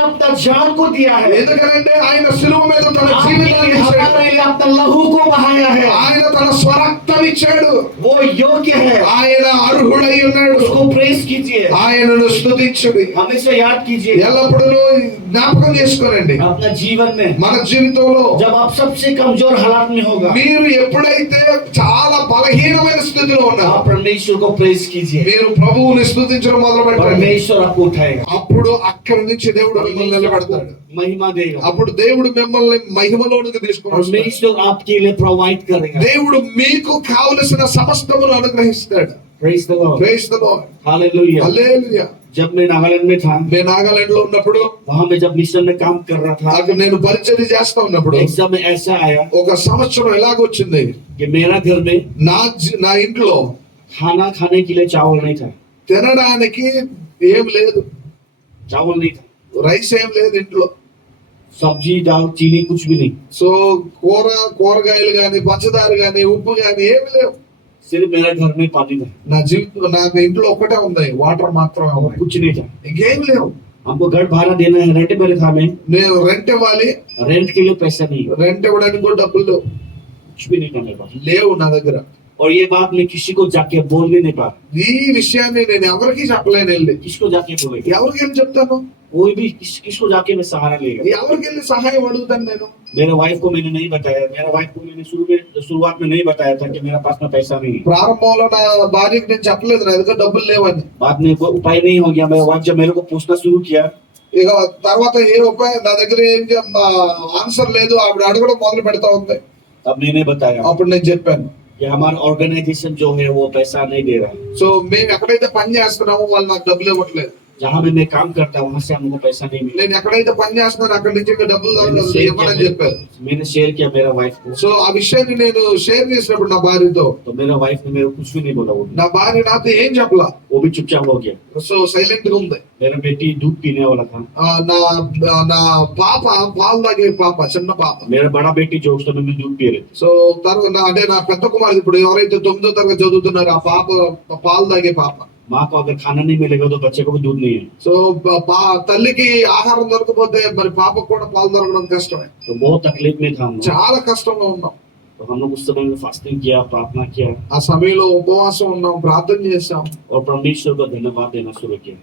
अपना जान को दिया है, ఎందుకంటే ఆయన శిలువ మీద తన आपके జీవితాన్ని लिए, ఇచ్చాడు. हमारे लिए अपना लहू को बहाया है। ఆయన తన స్వరక్తం ఇచ్చాడు. वो योग्य है, ఆయన అర్హుడై ఉన్నాడు. उसको प्रेज कीजिए, ఆయనను స్తుతించుడి. हमेशा याद कीजिए ఎల్లప్పుడూ జ్ఞాపకం చేసుకోనండి. अपना जीवन में మన జీవితంలో जब आप सबसे कमजोर हालात में होगा, మీరు ఎప్పుడైతే చాలా బలహీనమైన స్థితిలో ఉన్నారు, आप परमेश्वर को प्रेज कीजिए, మీరు ప్రభువుని స్తుతించడం మొదలు పెట్టండి. परमेश्वर आपको उठाएगा, అప్పుడు అక్కడి నుంచి దేవుడు మిమ్మల్ని నిలబెడతాడు. महिमा देगा, అప్పుడు దేవుడు మిమ్మల్ని మహిమలోనికి తీసుకుని परमेश्वर आपके लिए प्रोवाइड करेगा। దేవుడు మీకు కావలసిన సమస్తమును అనుగ్రహిస్తాడు. Praise the Lord, praise the Lord, hallelujah. Hallelujah. जब मैं नागालैंड में था, నేను నాగాలాండ్ లో ఉన్నప్పుడు, वहां में जब मिशन में काम कर रहा था, అక్కడ నేను పరిచర్య చేస్తా ఉన్నప్పుడు एक समय ऐसा आया ఒక సంవత్సరం ఎలాగొచ్చింది, कि मेरा घर में నా ఇంట్లో खाना खाने के लिए चावल नहीं था, తినడానికి ఏం లేదు, चावल नहीं था, రైస్ ఏం లేదు ఇంట్లో. सब्जी दाल चीनी कुछ भी नहीं, సో కూరగాయలు గాని, పంచదార గాని, ఉప్పు గాని ఏమి లేవు. सिर्फ मेरा घर में पानी था, నాకు ఇంట్లో ఒకటే ఉంది, వాటర్ మాత్రమే और ఉంది, कुछ नहीं था। ఇంకేం లేవు. हमको घर भाड़ा देना है, रेंट मेरे था में, నేను రెంట్ ఇవ్వాలి, रेंट के लिए पैसा नहीं, రెంట్ ఇవ్వడానికి కూడా డబ్బులు లేవు, कुछ भी नहीं था मेरे पास। లేవు నా దగ్గర. और ये बात मैं किसी को जाके बोल भी नहीं पा, ఈ విషయాన్ని నేను ఎవరికి చెప్పలేను. వెళ్ళి किसको जाके बोलेगा, ఎవరికి వెళ్ళి చెప్తాను, कोई भी किसको जाके मैं सहारा लेगा। ఎవరికి వెళ్ళి సహాయం అడుగుతాను నేను. मेरे वाइफ को मैंने नहीं बताया, मेरा वाइफ को मैंने शुरुआत में नहीं बताया था कि मेरा पास में पैसा नहीं है। ప్రారంభంలో నా భార్యకి నేను చెప్పలేదు నా దగ్గర డబ్బులు లేవని. बाद में कोई उपाय नहीं हो गया, मेरा वाइफ जब मेरे को पूछना शुरू किया, ఇక తర్వాత ఏ ఉపాయం, నా దగ్గర ఏం ఆన్సర్ లేదు, ఆవిడ అడగడం మొదలు పెడతా ఉంది. तब मैंने बताया అప్పుడు నేను చెప్పాను, कि हमारा ऑर्गेनाइजेशन जो है वो पैसा नहीं दे रहा है, సో మేము ఎక్కడైతే పని చేస్తున్నామో వాళ్ళు నాకు డబ్బులు ఇవ్వట్లేదు. जहाँ में मैं काम करता हूँ वहां से हमको पैसा नहीं मिला। నేను ఎక్కడైతే పని చేస్తున్నాను అక్కడి నుంచి ఇంకా డబ్బులు ఇవ్వనని చెప్పారు. मैंने शेयर किया मेरा वाइफ को, సో ఆ విషయాన్ని నేను షేర్ చేసినప్పుడు నా భార్యతో, तो मेरा वाइफ ने मेरे को कुछ भी नहीं बोला, నా భార్య నాతో ఏం చెప్పలా, वो भी चुपचाप हो गया। సో సైలెంట్ గా ఉంది. मेरा बेटी दूध पीने वाला था, నా పాప పాలు తాగే పాప, చిన్న పాప. मेरा बड़ा बेटी जो उस समय में दूध पी रही थी, సో తర్వాత అంటే నా పెద్ద కుమారుడు ఇప్పుడు ఎవరైతే 9వ తరగతి చదువుతున్నారో ఆ పాప పాలు తాగే పాప. माँ को अगर खाना नहीं मिलेगा तो बच्चे को भी दूध नहीं है, సో తల్లికి ఆహారం దొరకపోతే మరి పాపకు కూడా పాలు దొరకడం కష్టమే. तो बहुत तकलीफ में था हम लोग। చాలా కష్టంగా ఉన్నాం. तो हम लोग उस समय में फास्टिंग किया, प्रार्थना किया, ఆ సమయంలో ఉపవాసం ఉన్నాం, ప్రార్థన చేశాం, और परमेश्वर को धन्यवाद देना शुरू किया,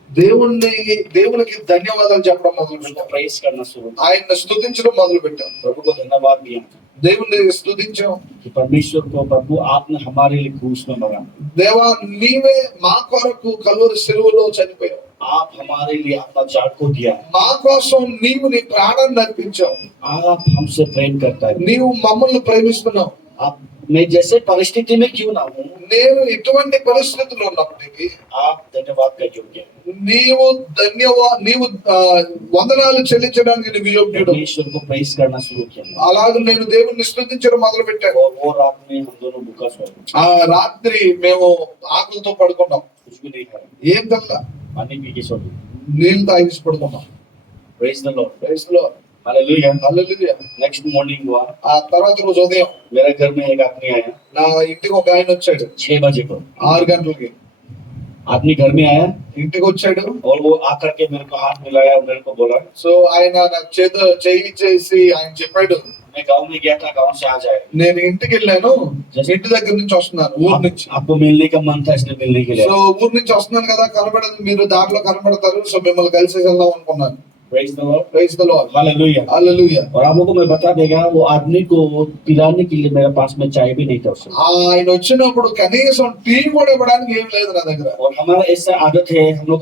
దేవునికి ధన్యవాదాలు చెప్పడం మొదలు उसको పెట్టాం, प्रेज करना शुरू किया, ఆయన స్తుతించడం మొదలు పెట్టాం, प्रभु को धन्यवाद दिया దేవుణ్ణి స్తుతించాం. कि परमेश्वर को, प्रभु आपने हमारे लिए क्रूस में मरा, దేవా నీవే మా కొరకు కలువరి శిలువలో చనిపోయావు, आप हमारे लिए अपना जान को दिया, మా కోసం నీవు నీ ప్రాణాన్ని అర్పించావు, आप हमसे प्रेम करता है, నీవు మమ్మల్ని ప్రేమిస్తున్నావు. आप मैं जैसे परिस्थिति में क्यों ना हूँ, నేను ఇటువంటి పరిస్థితుల్లో ఉన్నప్పటికీ आप धन्यवाद का योग्य है। నీవు వందనాలు చెల్లించడానికి నువ్వు యోగ్యుడు. परमेश्वर को प्रेज करना शुरू किया, అలాగే నేను దేవుణ్ణి స్తుతించడం మొదలు పెట్టాను. और वो रात में हम दोनों भूखा सोए, ఆ రాత్రి మేము ఆకలితో పడుకున్నాం, कुछ भी नहीं खाया, ఏం కల్లా पानी पी के सो गए। నీళ్ళు తాగేసి పడుకున్నాం. Praise the Lord, praise the Lord, hallelujah. Hallelujah. Next morning हुआ, ఆ తర్వాత రోజు ఉదయం मेरे घर में एक आदमी आया నా ఇంటికి ఒక ఆయన వచ్చాడు 6 बजे को, 6 గంటలకి आदमी घर में आया ఇంటికి వచ్చాడు. और वो आकर के मेरे को हाथ मिलाया और मेरे को बोला, సో ఆయన నాకు చేయి చేసి ఆయన చెప్పాడు, मैं गांव में गया था, गांव से आ जाए, నేను ఇంటికి వెళ్ళాను, ఇంటి దగ్గర నుంచి వస్తున్నాను, ఊరు నుంచి. आपको मिलने का मन था इसलिए मिलने के लिए। సో ఊరు నుంచి వస్తున్నాను కదా, కనబడదు, మీరు దారిలో కనబడతారు, సో మిమ్మల్ని కలిసి వెళ్దాం అనుకున్నాను. Praise the Lord, praise the Lord, hallelujah. Hallelujah. और आप लोगों को मैं बता देगा, वो आदमी को पिलाने के लिए मेरे पास में चाय भी नहीं था उस समय। ఆయన వచ్చినప్పుడు కనీసం టీ కూడా ఇవ్వడానికి ఏం లేదు నా దగ్గర. और हमारा ऐसा आदत है, हम लोग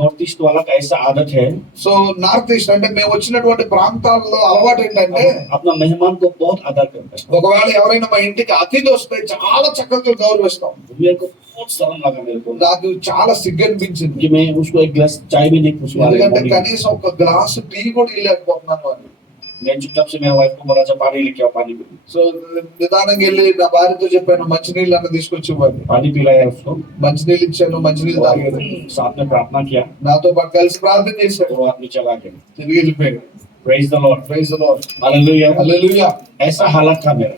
नॉर्थ ईस्ट वाला का ऐसा आदत है, సో నార్త్ ఈస్ట్ అంటే మేము వచ్చినటువంటి ప్రాంతాల్లో అలవాటు ఏంటంటే, अपना मेहमान को बहुत आदर करता है। ఒకవేళ ఎవరైనా మా ఇంటికి అతిథి వస్తే చాలా చక్కగా గౌరవిస్తాం. मेरे को बहुत शर्म लगा, मेरे को నాకు చాలా సిగ్గు అనిపించింది, कि मैं उसको एक गिलास चाय भी नहीं पूछवा ఎందుకంటే रहा। కనీసం ఒక గ్లాస్ టీ కూడా ఇవ్వలేకపోతున్నాను అని. मैं चुपचाप से मेरे वाइफ को बोला, जब पानी लेके आओ, पानी पी। సో నిదానంగా వెళ్ళి నా భార్యతో చెప్పాను, మంచినీళ్ళు అన్న తీసుకొచ్చి ఇవ్వాలి. पानी पिलाया उसको, మంచినీళ్ళు ఇచ్చాను, మంచినీళ్ళు తాగాడు, साथ में प्रार्थना किया, నాతో పాటు కలిసి ప్రార్థన చేశాడు, वो आदमी चला गया। తిరిగి వెళ్ళిపోయాడు. Praise the Lord, praise the Lord, hallelujah. Hallelujah. ऐसा हालत था मेरा,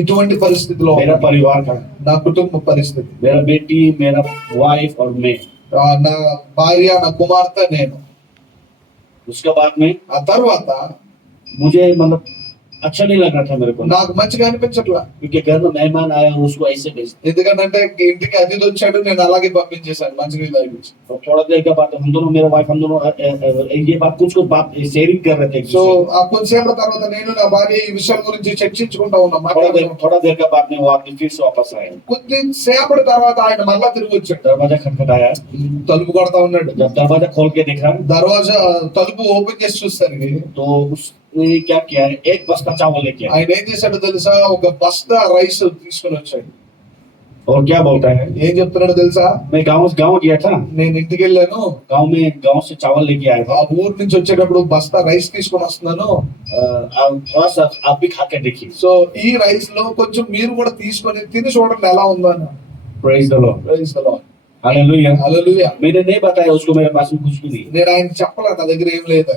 ఇటువంటి పరిస్థితిలో मेरा परिवार का, నా కుటుంబ పరిస్థితి, मेरा बेटी, मेरा वाइफ और मैं। నా భార్య, నా కుమార్తె, నేను. उसके बाद में ఆ తర్వాత मुझे मतलब अच्छा नहीं लग रहा था मेरे को, నాకు మంచిగా అనిపించట్లా. क्योंकि घर में मेहमान आया उसको ऐसे भेज ఎందుకంటే ఇంటికి అతిథి వచ్చాడు, నేను అలాగే పంపించేశాను మంచినీళ్ళు తాగించి. तो थोड़ा देर के बाद हम दोनों मेरे वाइफ हम दोनों ये बात कुछ कुछ बात शेयरिंग कर रहे थे एक సో दूसरे को। ఆ కొంతసేపటి తర్వాత నేను నా భార్య ఈ విషయం గురించి చర్చించుకుంటా ఉన్నాం, మాట్లాడుకుంటాం. थोड़ा देर के बाद में वो आदमी फिर से वापस आए, కొద్దిసేపటి తర్వాత ఆయన మళ్ళా తిరిగి వచ్చాడు, दरवाजा खटखटाया, తలుపు కొడతా ఉన్నాడు. जब दरवाजा खोल के देखा దర్వాజా తలుపు ఓపెన్ చేసి చూస్తానికి तो उसने क्या किया है, एक बस्ता चावल लेके आया ఆయన ఏం చేశాడో తెలుసా, ఒక బస్తా రైస్ తీసుకుని వచ్చాడు. और क्या बोलता है, ఏం చెప్తున్నాడో తెలుసా, मैं गाँव गया था, నేను ఇంటికి వెళ్ళాను, गाँव से चावल लेके आया ఆ था, ఊరు నుంచి వచ్చేటప్పుడు బస్తా రైస్ తీసుకొని వస్తున్నాను. थोड़ा सा आप भी खा के देखिए। సో ఈ రైస్ లో కొంచెం మీరు కూడా తీసుకొని తిని చూడండి ఎలా ఉందో అని. Praise the Lord, praise the Lord, hallelujah. Hallelujah. मैंने नहीं बताया उसको मेरे पास में कुछ भी नहीं, నేను ఆయన చెప్పలే నా దగ్గర ఏం లేదు,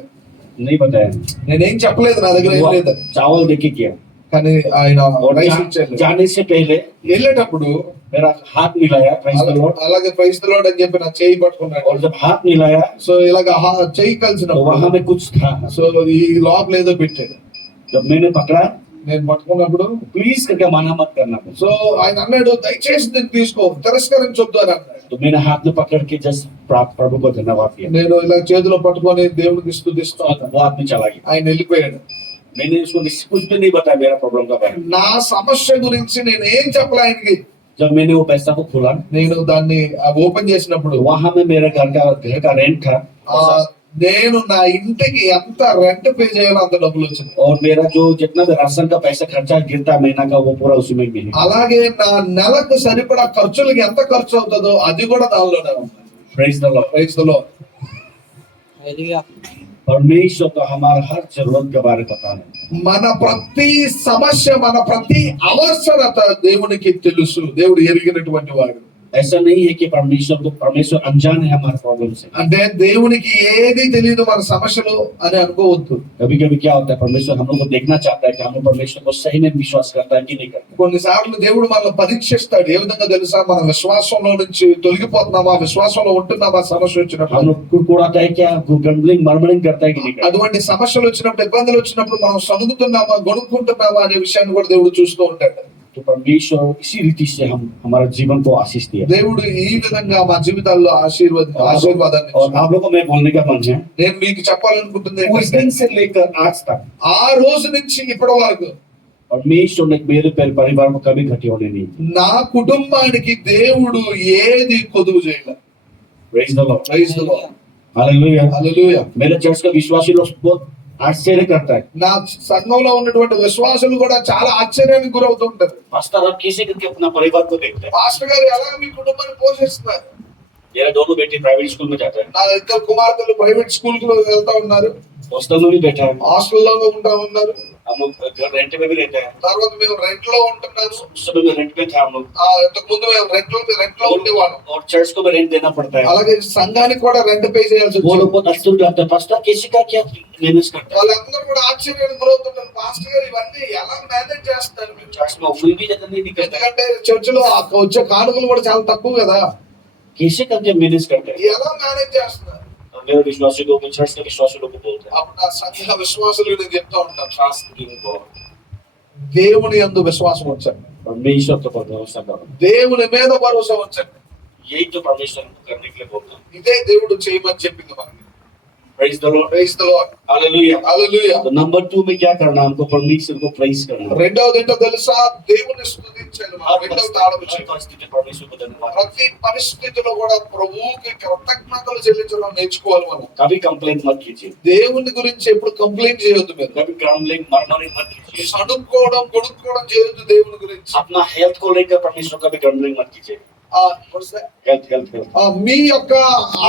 नहीं बताया, నేనేం చెప్పలేదు నా దగ్గర ఏం లేదు, चावल देके किया। కానీ ఆయన और రైస్ ఇచ్చాడు. जाने से पहले వెళ్ళేటప్పుడు मेरा हाथ मिलाया, praise the Lord, అలాగే ప్రైజ్ ది లార్డ్ అని చెప్పి నా చేయి పట్టుకున్నాడు. और जब हाथ मिलाया సో ఇలాగ చెయ్యి तो కలిసినప్పుడు वहां में कुछ था, సో ఈ లోపల ఏదో పెట్టాడు. जब मैंने पकड़ा, నేను పట్టుకున్నప్పుడు प्लीज करके मना मत करना, సో ఆయన అన్నాడు, దయచేసి నేను తీసుకో, తిరస్కరించొద్దు అని అన్నాడు. तो मैंने हाथ में पकड़ के जस्ट प्रभु को धन्यवाद दिया, నేను ఇలా చేతిలో పట్టుకొని దేవుడికి స్తుతిస్తూ ఉన్నాను. वो आदमी चला गया। ఆయన వెళ్ళిపోయాడు. मैंने उसको कुछ भी नहीं बताया मेरा प्रॉब्लम का बारे में। నా సమస్య గురించి నేను ఏం చెప్పలే ఆయనకి. जब मैंने वो पैसा को खोला, నేను దాన్ని ఓపెన్ చేసినప్పుడు वहां में मेरे घर का रेंट था, ఆ, నేను నా ఇంటికి ఎంత రెంట్ పే చేయాలో అంత డబ్బులు వచ్చింది. और मेरा जो जितना भी राशन का पैसा खर्चा गिरता है महीना का वो पूरा उसी में मिले। అలాగే నా నెలకు సరిపడా ఖర్చులకి ఎంత ఖర్చు అవుతుందో అది కూడా దానిలోనే ఉంది. Praise the Lord। Praise the Lord. परमेश्वर को हमारा हर जरूरत के बारे में पता है, మన ప్రతి సమస్య, మన ప్రతి అవసరత దేవునికి తెలుసు, దేవుడు ఎరిగినటువంటి వాడు. ऐसा नहीं है कि परमेश्वर अनजान है हमारे प्रॉब्लम से। అంటే దేవునికి ఏది తెలియదు మన సమస్యలు అని అనుకోవద్దు. कभी कभी क्या होता है, परमेश्वर हम लोग को देखना चाहता है कि हम लोग परमेश्वर को सही में विश्वास करता है कि नहीं करता। కొన్నిసార్లు దేవుడు మనల్ని పరీక్షిస్తాడు. ఏ విధంగా తెలుసా, మన విశ్వాసంలో నుంచి తొలగిపోతున్నామా, విశ్వాసంలో ఉంటున్నామా సమస్య हम వచ్చినప్పుడు. लोग कुड़कुड़ाता है क्या, ग्रम्बलिंग मर्मरिंग करता है कि नहीं करता। అటువంటి సమస్యలు వచ్చినప్పుడు, ఇబ్బందులు వచ్చినప్పుడు మనం సనుగుతున్నామా, గొణుక్కుంటున్నామా అనే విషయాన్ని కూడా దేవుడు చూస్తూ ఉంటాడు. तो परमेश्वर इसी रीति से हम हमारा जीवन को आशीष दिया। దేవుడు ఈ విధంగా మా జీవితాల్లో ఆశీర్వాదాన్ని और ఇచ్చాడు. आप लोगों को मैं बोलने का मन है, నేను మీకు చెప్పాలనుకుంటుంది उस ఏంటంటే, दिन से लेकर आज तक ఆ రోజు నుంచి ఇప్పటి వరకు परमेश्वर ने मेरे परिवार को कभी घटी होने नहीं। నా కుటుంబానికి దేవుడు ఏది కొదువు చేయలేదు. Praise the Lord, praise the Lord, hallelujah. Hallelujah. मेरे चर्च का विश्वासी लोग बहुत आश्चर्य करता है, నా సంఘంలో ఉన్నటువంటి విశ్వాసులు కూడా చాలా ఆశ్చర్యానికి గురవుతుంటారు. पास्टर आप कैसे करके अपना परिवार को देखते हैं। పాస్టర్ గారు ఎలా మీ కుటుంబాన్ని పోషిస్తున్నారు? मेरा दोनों बेटे प्राइवेट स्कूल में जाता है, నా ఇద్దరు కుమార్తెలు ప్రైవేట్ స్కూల్ కి వెళ్తా ఉన్నారు, हॉस्टल में भी बैठा है, హాస్టల్లో ఉంటా ఉన్నారు. हम लोग घर रेंट में भी रहते हैं, తర్వాత మేము రెంట్ లో ఉంటున్నాము. उस समय में रेंट पे था हम लोग, ఇంతకు ముందు మేము రెంట్ లో ఉండేవాళ్ళం. और चर्च को भी रेंट देना पड़ता है। అలాగే సంఘానికి కూడా రెంట్ పే చేయాల్సి वो लोग వచ్చింది. बहुत आश्चर्य करते हैं, पास्टर कैसे का क्या मैनेज करता है। వాళ్ళందరూ కూడా ఆశ్చర్యానికి గురవుతుంటారు, పాస్టర్ గారు ఇవన్నీ ఎలా మేనేజ్ చేస్తారు మీరు? चर्च में ऑफरिंग भी ज्यादा नहीं निकलता है, ఎందుకంటే చర్చ్ లో వచ్చే కానుకలు కూడా చాలా తక్కువ కదా, कैसे करके मैनेज करते हैं। ఎలా మేనేజ్ చేస్తున్నారు? और मेरे विश्वासी लोग चर्च के विश्वासी लोग को बोलते हैं, అప్పుడు నా సంఘ విశ్వాసులు నేను చెప్తా ఉంటాను, ट्रस्ट इन गॉड, దేవుని యందు విశ్వాసం ఉంచండి, परमेश्वर तो पर भरोसा करो। దేవుని మీద భరోసా ఉంచండి. यही तो परमेश्वर हमको करने के लिए बोलता है। ఇదే దేవుడు చేయమని చెప్పింది మనకి. Praise the Lord, praise the Lord, hallelujah. Hallelujah. तो नंबर 2 में क्या करना है, हमको परमेश्वर को प्रेज करना है। రెండవది ఏంటో తెలుసా, దేవుని స్తుతించాలి మనం. हर రెండవ తాళం परिस्थिति में परमेश्वर को धन्यवाद। ప్రతి పరిస్థితిలో కూడా ప్రభువుకి కృతజ్ఞతలు చెల్లించడం నేర్చుకోవాలి మనం. कभी कंप्लेंट मत कीजिए, దేవుని గురించి ఎప్పుడు కంప్లైంట్ చేయొద్దు మీరు. कभी ग्रामलिंग मरमरिंग मत कीजिए, సణుక్కోవడం గొడుక్కోవడం చేయొద్దు దేవుని గురించి. अपना हेल्थ को लेकर परमेश्वर कभी ग्रामलिंग मत कीजिए। हेल्थ మీ యొక్క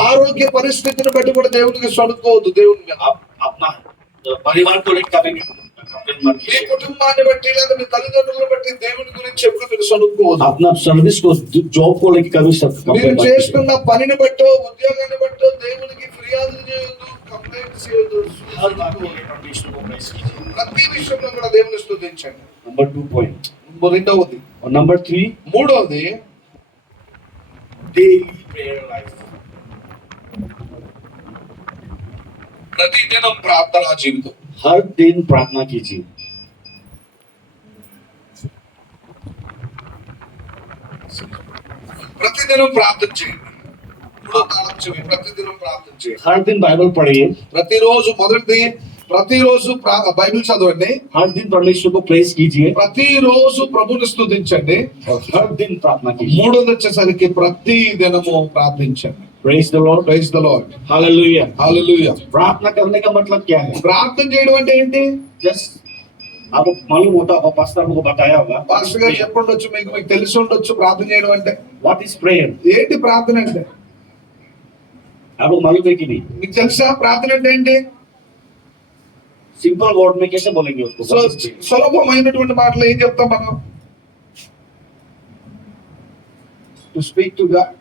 ఆరోగ్య పరిస్థితిని బట్టి కూడా దేవునికి సణుక్కోవద్దు దేవుని మీద. आप अपना परिवार को लेकर कभी कंप्लेंट मत మీ कीजिए। కుటుంబాన్ని బట్టి లేదా మీ తల్లిదండ్రులను బట్టి దేవుని గురించి ఎప్పుడు మీరు సణుక్కోవద్దు. अपना सर्विस को जॉब को लेकर कभी మీరు कंप्लेंट मत कीजिए। చేస్తున్న పనిని బట్టో ఉద్యోగాన్ని బట్టో దేవునికి ఫిర్యాదు చేయొద్దు, కంప్లైంట్ చేయొద్దు. हर बात को लेकर परमेश्वर को प्रेज कीजिए। ప్రతి విషయంలో కూడా దేవుని స్తుతించండి. Number 2 point. రెండవది. और नंबर 3 మూడవది, डेली प्रेयर लाइफ। ప్రతిదినం ప్రార్థనా జీవితం. हर दिन प्रार्थना कीजिए. ప్రతిదినం ప్రార్థన చేయండి. మూడో తాళం చెవి, ప్రతిదినం ప్రార్థన చేయండి. हर दिन बाइबल पढ़िए. ప్రతిరోజు మొదటిది ప్రతిరోజు బైబిల్ చదవండి. हर दिन परमेश्वर को प्रेज कीजिए. ప్రతిరోజు ప్రభుని స్తుతించండి. और हर दिन प्रार्थना कीजिए. మూడోది వచ్చేసరికి ప్రతి దినము ప్రార్థించండి. Praise the Lord. Praise the Lord. Hallelujah. Hallelujah. प्रार्थना करने का मतलब क्या है? ప్రార్థన చేయడం అంటే ఏంటి? जस्ट आपको मालूम होता होगा, पास्टर को बताया होगा. పాస్టర్ గారు చెప్పండొచ్చు, మీకు తెలిసి ఉండొచ్చు ప్రార్థన చేయడం అంటే. What is prayer? ఏంటి ప్రార్థన అంటే? आपको मालूम है कि नहीं? మీకు తెలుసా ప్రార్థన అంటే ఏంటి? सिंपल वर्ड में कैसे बोलेंगे उसको? సో సులభమైనటువంటి మాటలు ఏం చెప్తాం మనం? To speak to God.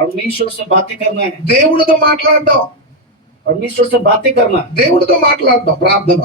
परमेश्वर से बातें करना है. దేవుడితో మాట్లాడడం. परमेश्वर से बातें करना. దేవుడితో మాట్లాడడం ప్రార్థన.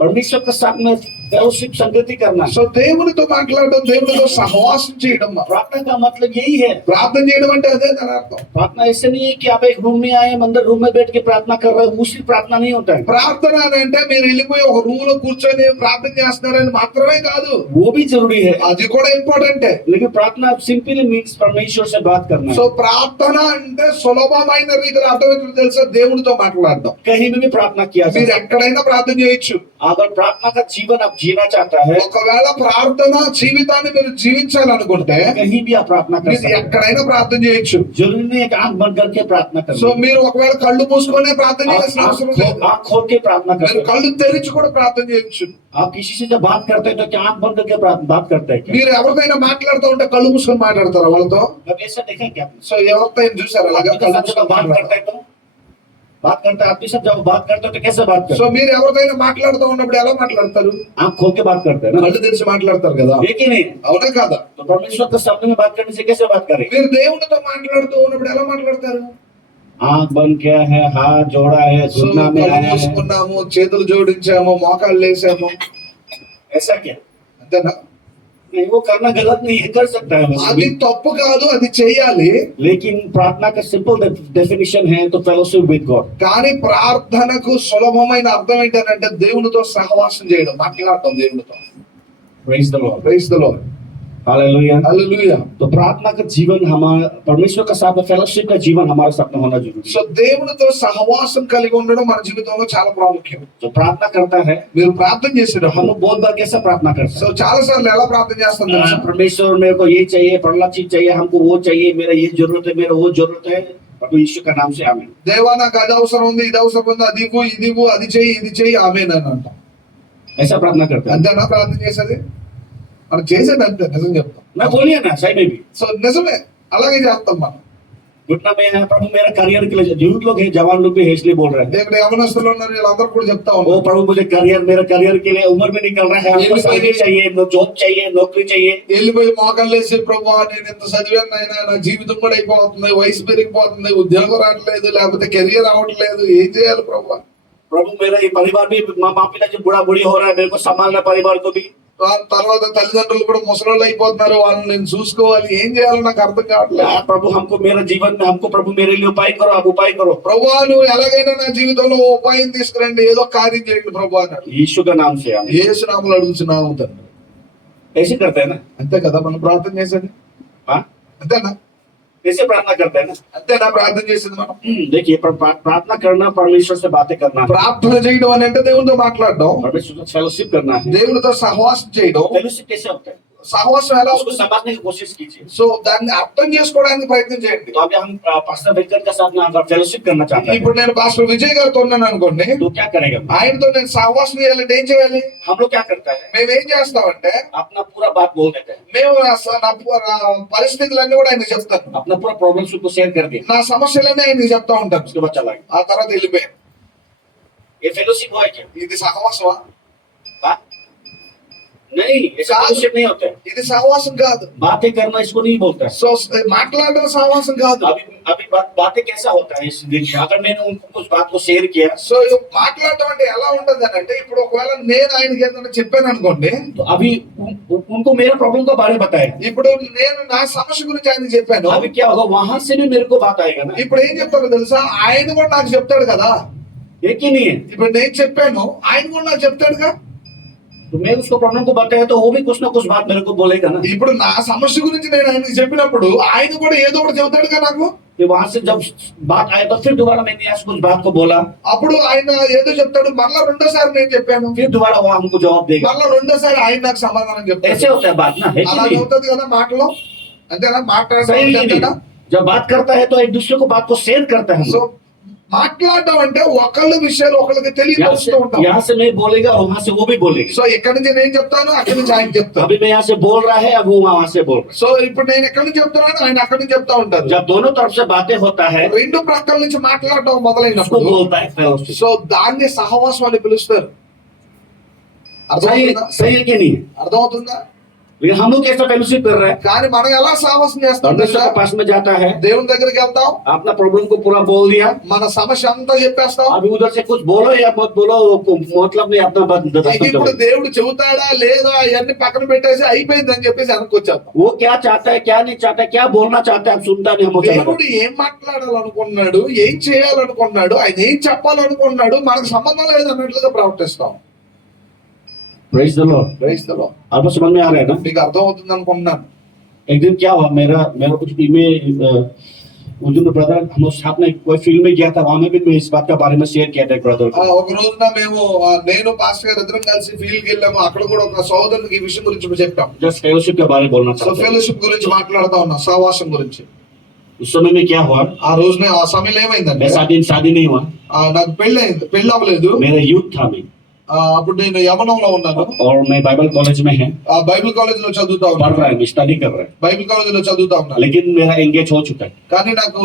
परमेश्वर के साथ में फेलोशिप संगति करना. సో దేవుడితో మాట్లాడడం, దేవుడితో సహవాసం చేయడం. प्रार्थना का मतलब यही है. ప్రార్థన చేయడం అంటే అదే దాని అర్థం. प्रार्थना ऐसे नहीं है कि आप एक रूम में आए, अंदर रूम में बैठ के प्रार्थना कर रहे हो, उसी प्रार्थना नहीं होता है. ప్రార్థన అని అంటే మీరు వెళ్ళిపోయి ఒక రూమ్ లో కూర్చొని ప్రార్థన చేస్తున్నారని మాత్రమే కాదు. वो भी जरूरी है, అది కూడా ఇంపార్టెంట్. लेकिन प्रार्थना सिंपली मीन्स परमेश्वर से बात करना. సో ప్రార్థన అంటే సులభమైన రీతిలో అర్థమవుతుంది తెలుసా? దేవుడితో మాట్లాడడం. कहीं में भी प्रार्थना किया మీరు जाए. ఎక్కడైనా ప్రార్థన చేయొచ్చు. अगर प्रार्थना का जीवन आप जीना चाहता है, ఒకవేళ ప్రార్థన జీవితాన్ని మీరు జీవించాలనుకుంటే कहीं भी आप प्रार्थना कर మీరు सकते हैं. ఎక్కడైనా ప్రార్థన చేయొచ్చు. जरूरी नहीं है कि आंख बंद करके प्रार्थना సో करना. మీరు ఒకవేళ కళ్ళు మూసుకొనే ప్రార్థన आप చేయాల్సిన అవసరం లేదు. आंख खोल के प्रार्थना कर మీరు सकते हैं. కళ్ళు తెరిచి కూడా ప్రార్థన చేయొచ్చు. आप किसी से जब बात करते हैं तो क्या आंख बंद करके बात करते हैं क्या? మీరు ఎవరితోనైనా మాట్లాడుతూ ఉంటే కళ్ళు మూసుకొని మాట్లాడతారా వాళ్ళతో? कभी ऐसा देखें क्या? సో ఎవరితో చూసారు అలాగా आपके కళ్ళు साथ जब మూసుకొని बात మాట్లాడతారు? करते हैं तो बात करते हैं, आपके साथ जब बात करते हैं तो कैसे बात करते సో हैं? మీరు ఎవరితోనైనా మాట్లాడుతూ ఉన్నప్పుడు ఎలా మాట్లాడతారు? आंख खोल के बात करते हैं ना. కళ్ళు తెరిచి మాట్లాడతారు కదా, है कि नहीं? అవునా కాదా? तो परमेश्वर के सामने में बात करने से कैसे बात करें? మీరు దేవుడితో మాట్లాడుతూ ఉన్నప్పుడు ఎలా మాట్లాడతారు? आंख बंद किया है, हाथ जोड़ा है, సో घुटना में కళ్ళు आया है, మూసుకున్నాము, చేతులు జోడించాము, మోకాళ్ళు వేసాము, ऐसा क्या? అంతేనా? नहीं, वो करना गलत नहीं है, कर सकता है అది वैसे. తప్పు కాదు, అది చెయ్యాలి. लेकिन प्रार्थना का सिंपल डेफिनेशन है तो फेलोशिप विद गॉड. కానీ ప్రార్థనకు సులభమైన అర్థం ఏంటంటే దేవునితో సహవాసం చేయడం, మాట్లాడటం దేవునితో. Praise the Lord. Praise the Lord. Hallelujah. Hallelujah. तो प्रार्थना का जीवन हमारा, परमेश्वर के साथ फेलोशिप का जीवन हमारे साथ में होना जरूरी సో है. దేవునితో సహవాసం కలిగి ఉండడం మన జీవితంలో చాలా ప్రాముఖ్యం. जो प्रार्थना करता है, మీరు ప్రార్థన हम చేసేటప్పుడు लोग बहुत बार कैसे प्रार्थना करते సో हैं? చాలా సార్లు ఎలా ప్రార్థన చేస్తాం తెలుసా? परमेश्वर मेरे को ये चाहिए, फला चीज चाहिए, हमको वो चाहिए, मेरा ये जरूरत है, मेरा वो जरूरत है. प्रभु यीशु का नाम से आमीन. దేవా నాకు అది అవసరం ఉంది, ఇది అవసరం ఉంది, అది ఇవ్వు, ఇది ఇవ్వు, అది చెయ్యి, ఇది చెయ్యి, ఆమేన్ అని అంటాం. ऐसा प्रार्थना करते हैं. అంతేనా ప్రార్థన చేసేది? మనం చేసేది అంతే, నిజం చెప్తాం. मैं बोलिए ना सही में भी. సో నిజమే, అలాగే చేస్తాం మనం. घुटना में है, प्रभु मेरा करियर के लिए, यूथ लोग हैं, जवान लोग भी है इसलिए बोल रहे हैं. ఇక్కడ యవనస్తులు ఉన్నారు, వీళ్ళందరూ కూడా చెప్తా ओ ఉన్నారు, प्रभु मुझे करियर, मेरा करियर के लिए उम्र में निकल रहा है, हमको शादी चाहिए, जॉब चाहिए, नौकरी चाहिए. వెళ్ళిపోయి మోకాళ్ళేసి ప్రభువా నేను ఇంత చదివాను నాయనా, నా జీవితం కూడా అయిపోతుంది, వయసు పెరిగిపోతుంది, ఉద్యోగం రావట్లేదు, లేకపోతే కెరియర్ రావట్లేదు, ఏం చేయాలి ప్రభువా? प्रभु मेरा ये परिवार भी, माँ पिता जी बूढ़ा बूढ़ी हो रहा है, मेरे को संभालना परिवार को भी. తర్వాత తల్లిదండ్రులు కూడా ముసలోళ్ళు అయిపోతున్నారు, వాళ్ళని నేను చూసుకోవాలి, ఏం చేయాలో నాకు అర్థం కావట్లేదు. प्रभु हमको मेरा जीवन में, हमको प्रभु मेरे लिए उपाय करो, आप उपाय करो. ప్రభువా నువ్వు ఎలాగైనా నా జీవితంలో ఓ ఉపాయం తీసుకురండి, ఏదో కార్యం చేయండి ప్రభువా అన్నాడు. यीशु का नाम से आमीन. యేసు నామములో అడుగుతున్నాము తండ్రి. ऐसे करते हैं ना? అంతే కదా మనం ప్రార్థన చేసేది? हाँ, అంతేనా? ऐसे प्रार्थना करते हैं ना? అంతేనా ప్రార్థన చేసేది మనం? देखिए, प्रार्थना करना परमेश्वर से बातें करना, ప్రార్థన చేయడం అని అంటే దేవునితో మాట్లాడడం, परमेश्वर से फेलोशिप करना है. దేవునితో సహవాసం చేయడం. फेलोशिप कैसे होता है? సహవాసం ఎలా उसको అవుతుంది? समझने की कोशिश कीजिए. సో దాన్ని అర్థం చేసుకోవడానికి ప్రయత్నం చేయండి. तो अभी हम पास्टर वेंकट के साथ में अगर फेलोशिप करना चाहते हैं ఇప్పుడు నేను పాస్టర్ విజయ్ గారితో ఉన్నాను అనుకోండి, तो क्या करेगा? ఆయనతో నేను సహవాసం చేయాలంటే ఏం చేయాలి? हम लोग क्या करता है? మేము ఏం చేస్తామంటే अपना पूरा बात बोल देते हैं, మేము నా పరిస్థితులన్నీ కూడా ఆయనకి చెప్తాను, अपना पूरा प्रॉब्लम्स को शेयर कर दिया, నా సమస్యలన్నీ ఆయనకి చెప్తా ఉంటాను. उसके बाद चला गया. ఆ తర్వాత వెళ్ళిపోయాను. ये फेलोशिप हुआ है क्या? ఇది సహవాసమా? हाँ? नहीं, ऐसा फेलोशिप नहीं होता है. ఇది సహవాసం కాదు. बातें करना इसको नहीं बोलता है. సో మాట్లాడడం సహవాసం కాదు. अभी बातें कैसा होता है इस दिन में? अगर मैंने उनको कुछ बात को शेयर किया, సో మాట్లాడటం అంటే ఎలా ఉంటది అని అంటే, ఇప్పుడు ఒకవేళ నేను ఆయనకి ఏదైనా చెప్పాను అనుకోండి, तो अभी उनको मेरा प्रॉब्लम के बारे में बताया. ఇప్పుడు నేను నా సమస్య గురించి ఆయనకి చెప్పాను, अभी क्या होगा? वहां से भी मेरे को बात आएगा ना. ఇప్పుడు ఏం చెప్తారో తెలుసా? ఆయన కూడా నాకు చెప్తాడు కదా. एक ही नहीं है। ఇప్పుడు నేను చెప్పాను, ఆయన కూడా నాకు చెప్తాడుగా. तो मैं उसको प्रॉब्लम को बताया तो वो भी कुछ ना कुछ बात मेरे को बोलेगा ना। ఇప్పుడు నా సమస్య గురించి నేను ఆయనకి చెప్పినప్పుడు ఆయన కూడా ఏదో ఒకటి చెబుతాడుగా నాకు. कि वहां से जब बात आया तो फिर दोबारा मैंने आज कुछ बात को बोला, అప్పుడు ఆయన ఏదో చెప్తాడు, మళ్ళా రెండోసారి నేను చెప్పాను, फिर दोबारा वो हमको जवाब देगा। మళ్ళా రెండోసారి ఆయన నాకు సమాధానం చెప్తాడు. ऐसे होता है बात ना, है कि అలా नहीं? అవుతుంది కదా మాటలో, అంతేనా? सही మాట్లాడటం नहीं? అంతేనా? जब बात करता है तो एक दूसरे को बात को शेयर करता है। సో మాట్లాడడం అంటే ఒకళ్ళ విషయాలు ఒకళ్ళకి यहाँ తెలియపరుస్తూ ఉంటాం. से मैं बोलेगा और वहां से वो भी बोलेगा। సో ఎక్కడి నుంచి నేను చెప్తాను, అక్కడి నుంచి ఆయన చెప్తాను. अभी मैं यहाँ से बोल रहा है, अब वो वहां से बोल रहा సో ఇప్పుడు నేను ఎక్కడి నుంచి చెప్తున్నాను, ఆయన అక్కడి నుంచి చెప్తా ఉంటారు. है। जब दोनों तरफ से बातें होता है, రెండు ప్రక్కల నుంచి మాట్లాడటం उसको మొదలైనప్పుడు बोलता है fellowship। సో దాన్ని సహవాసం అని పిలుస్తారు. सही అర్థమవుతుందా? सही है कि नहीं? అర్థమవుతుందా? लेकिन हम लोग कैसा फेलोशिप कर रहे हैं? కానీ మనం ఎలా సహవాసం చేస్తాం परमेश्वर తెలుసా? के पास में जाता है, దేవుని దగ్గరికి వెళ్తాం, अपना प्रॉब्लम को पूरा बोल दिया, మన సమస్య అంతా చెప్పేస్తాం. अभी उधर से कुछ बोलो या मत बोलो, मतलब नहीं, अपना बात ఇది खत्म ఇప్పుడు करो। దేవుడు చెబుతాడా లేదా ఇవన్నీ పక్కన పెట్టేసి అయిపోయింది అని చెప్పేసి వెనక్కి వచ్చేస్తాం. वो क्या चाहता है, क्या नहीं चाहता है, क्या बोलना चाहता है, आप सुनता नहीं, हम దేవుడు ఏం మాట్లాడాలనుకున్నాడు, ఏం చేయాలనుకున్నాడు, ఆయన ఏం చెప్పాలనుకున్నాడు, మనకు సంబంధం లేదు అన్నట్లుగా ప్రవర్తిస్తాం. Praise the Lord. Praise the Lord. आपको समझ में आ रहा है ना? మీకు అర్థం అవుతుంది అనుకుంటున్నాను. एक दिन क्या हुआ, मेरा मेरा कुछ ईमेल उस दिन ब्रदर हम लोग साथ में कोई फील्ड में गया था, वहां में भी मैं इस बात के बारे में शेयर किया था ब्रदर को। ఒక రోజున మేము నేను పాస్టర్ గారు ఇద్దరం కలిసి ఫీల్డ్కి వెళ్ళాము. అక్కడ కూడా ఒక సోదరునికి ఈ విషయం గురించి చెప్పాం. जस्ट फेलोशिप के बारे में बोलना సో चाहता हूं। ఫెలోషిప్ గురించి మాట్లాడుతా ఉన్నాం, సహవాసం గురించి. उस समय में क्या हुआ, ఆ రోజున ఆ సమయంలో ఏమైందంటే मैं शादी नहीं हुआ, నాకు పెళ్లి అయింది, పెళ్లి అవ్వలేదు. मेरा यूथ था मैं, అప్పుడు నేను యవనంలో ఉన్నాను. और मैं बाइबल कॉलेज में है, ఆ బైబిల్ కాలేజ్ లో చదువుతా पढ़ ఉన్నాను. रहा है, स्टडी कर रहा है, బైబిల్ కాలేజ్ లో చదువుతా ఉన్నాను. लेकिन मेरा एंगेज हो चुका है, కానీ నాకు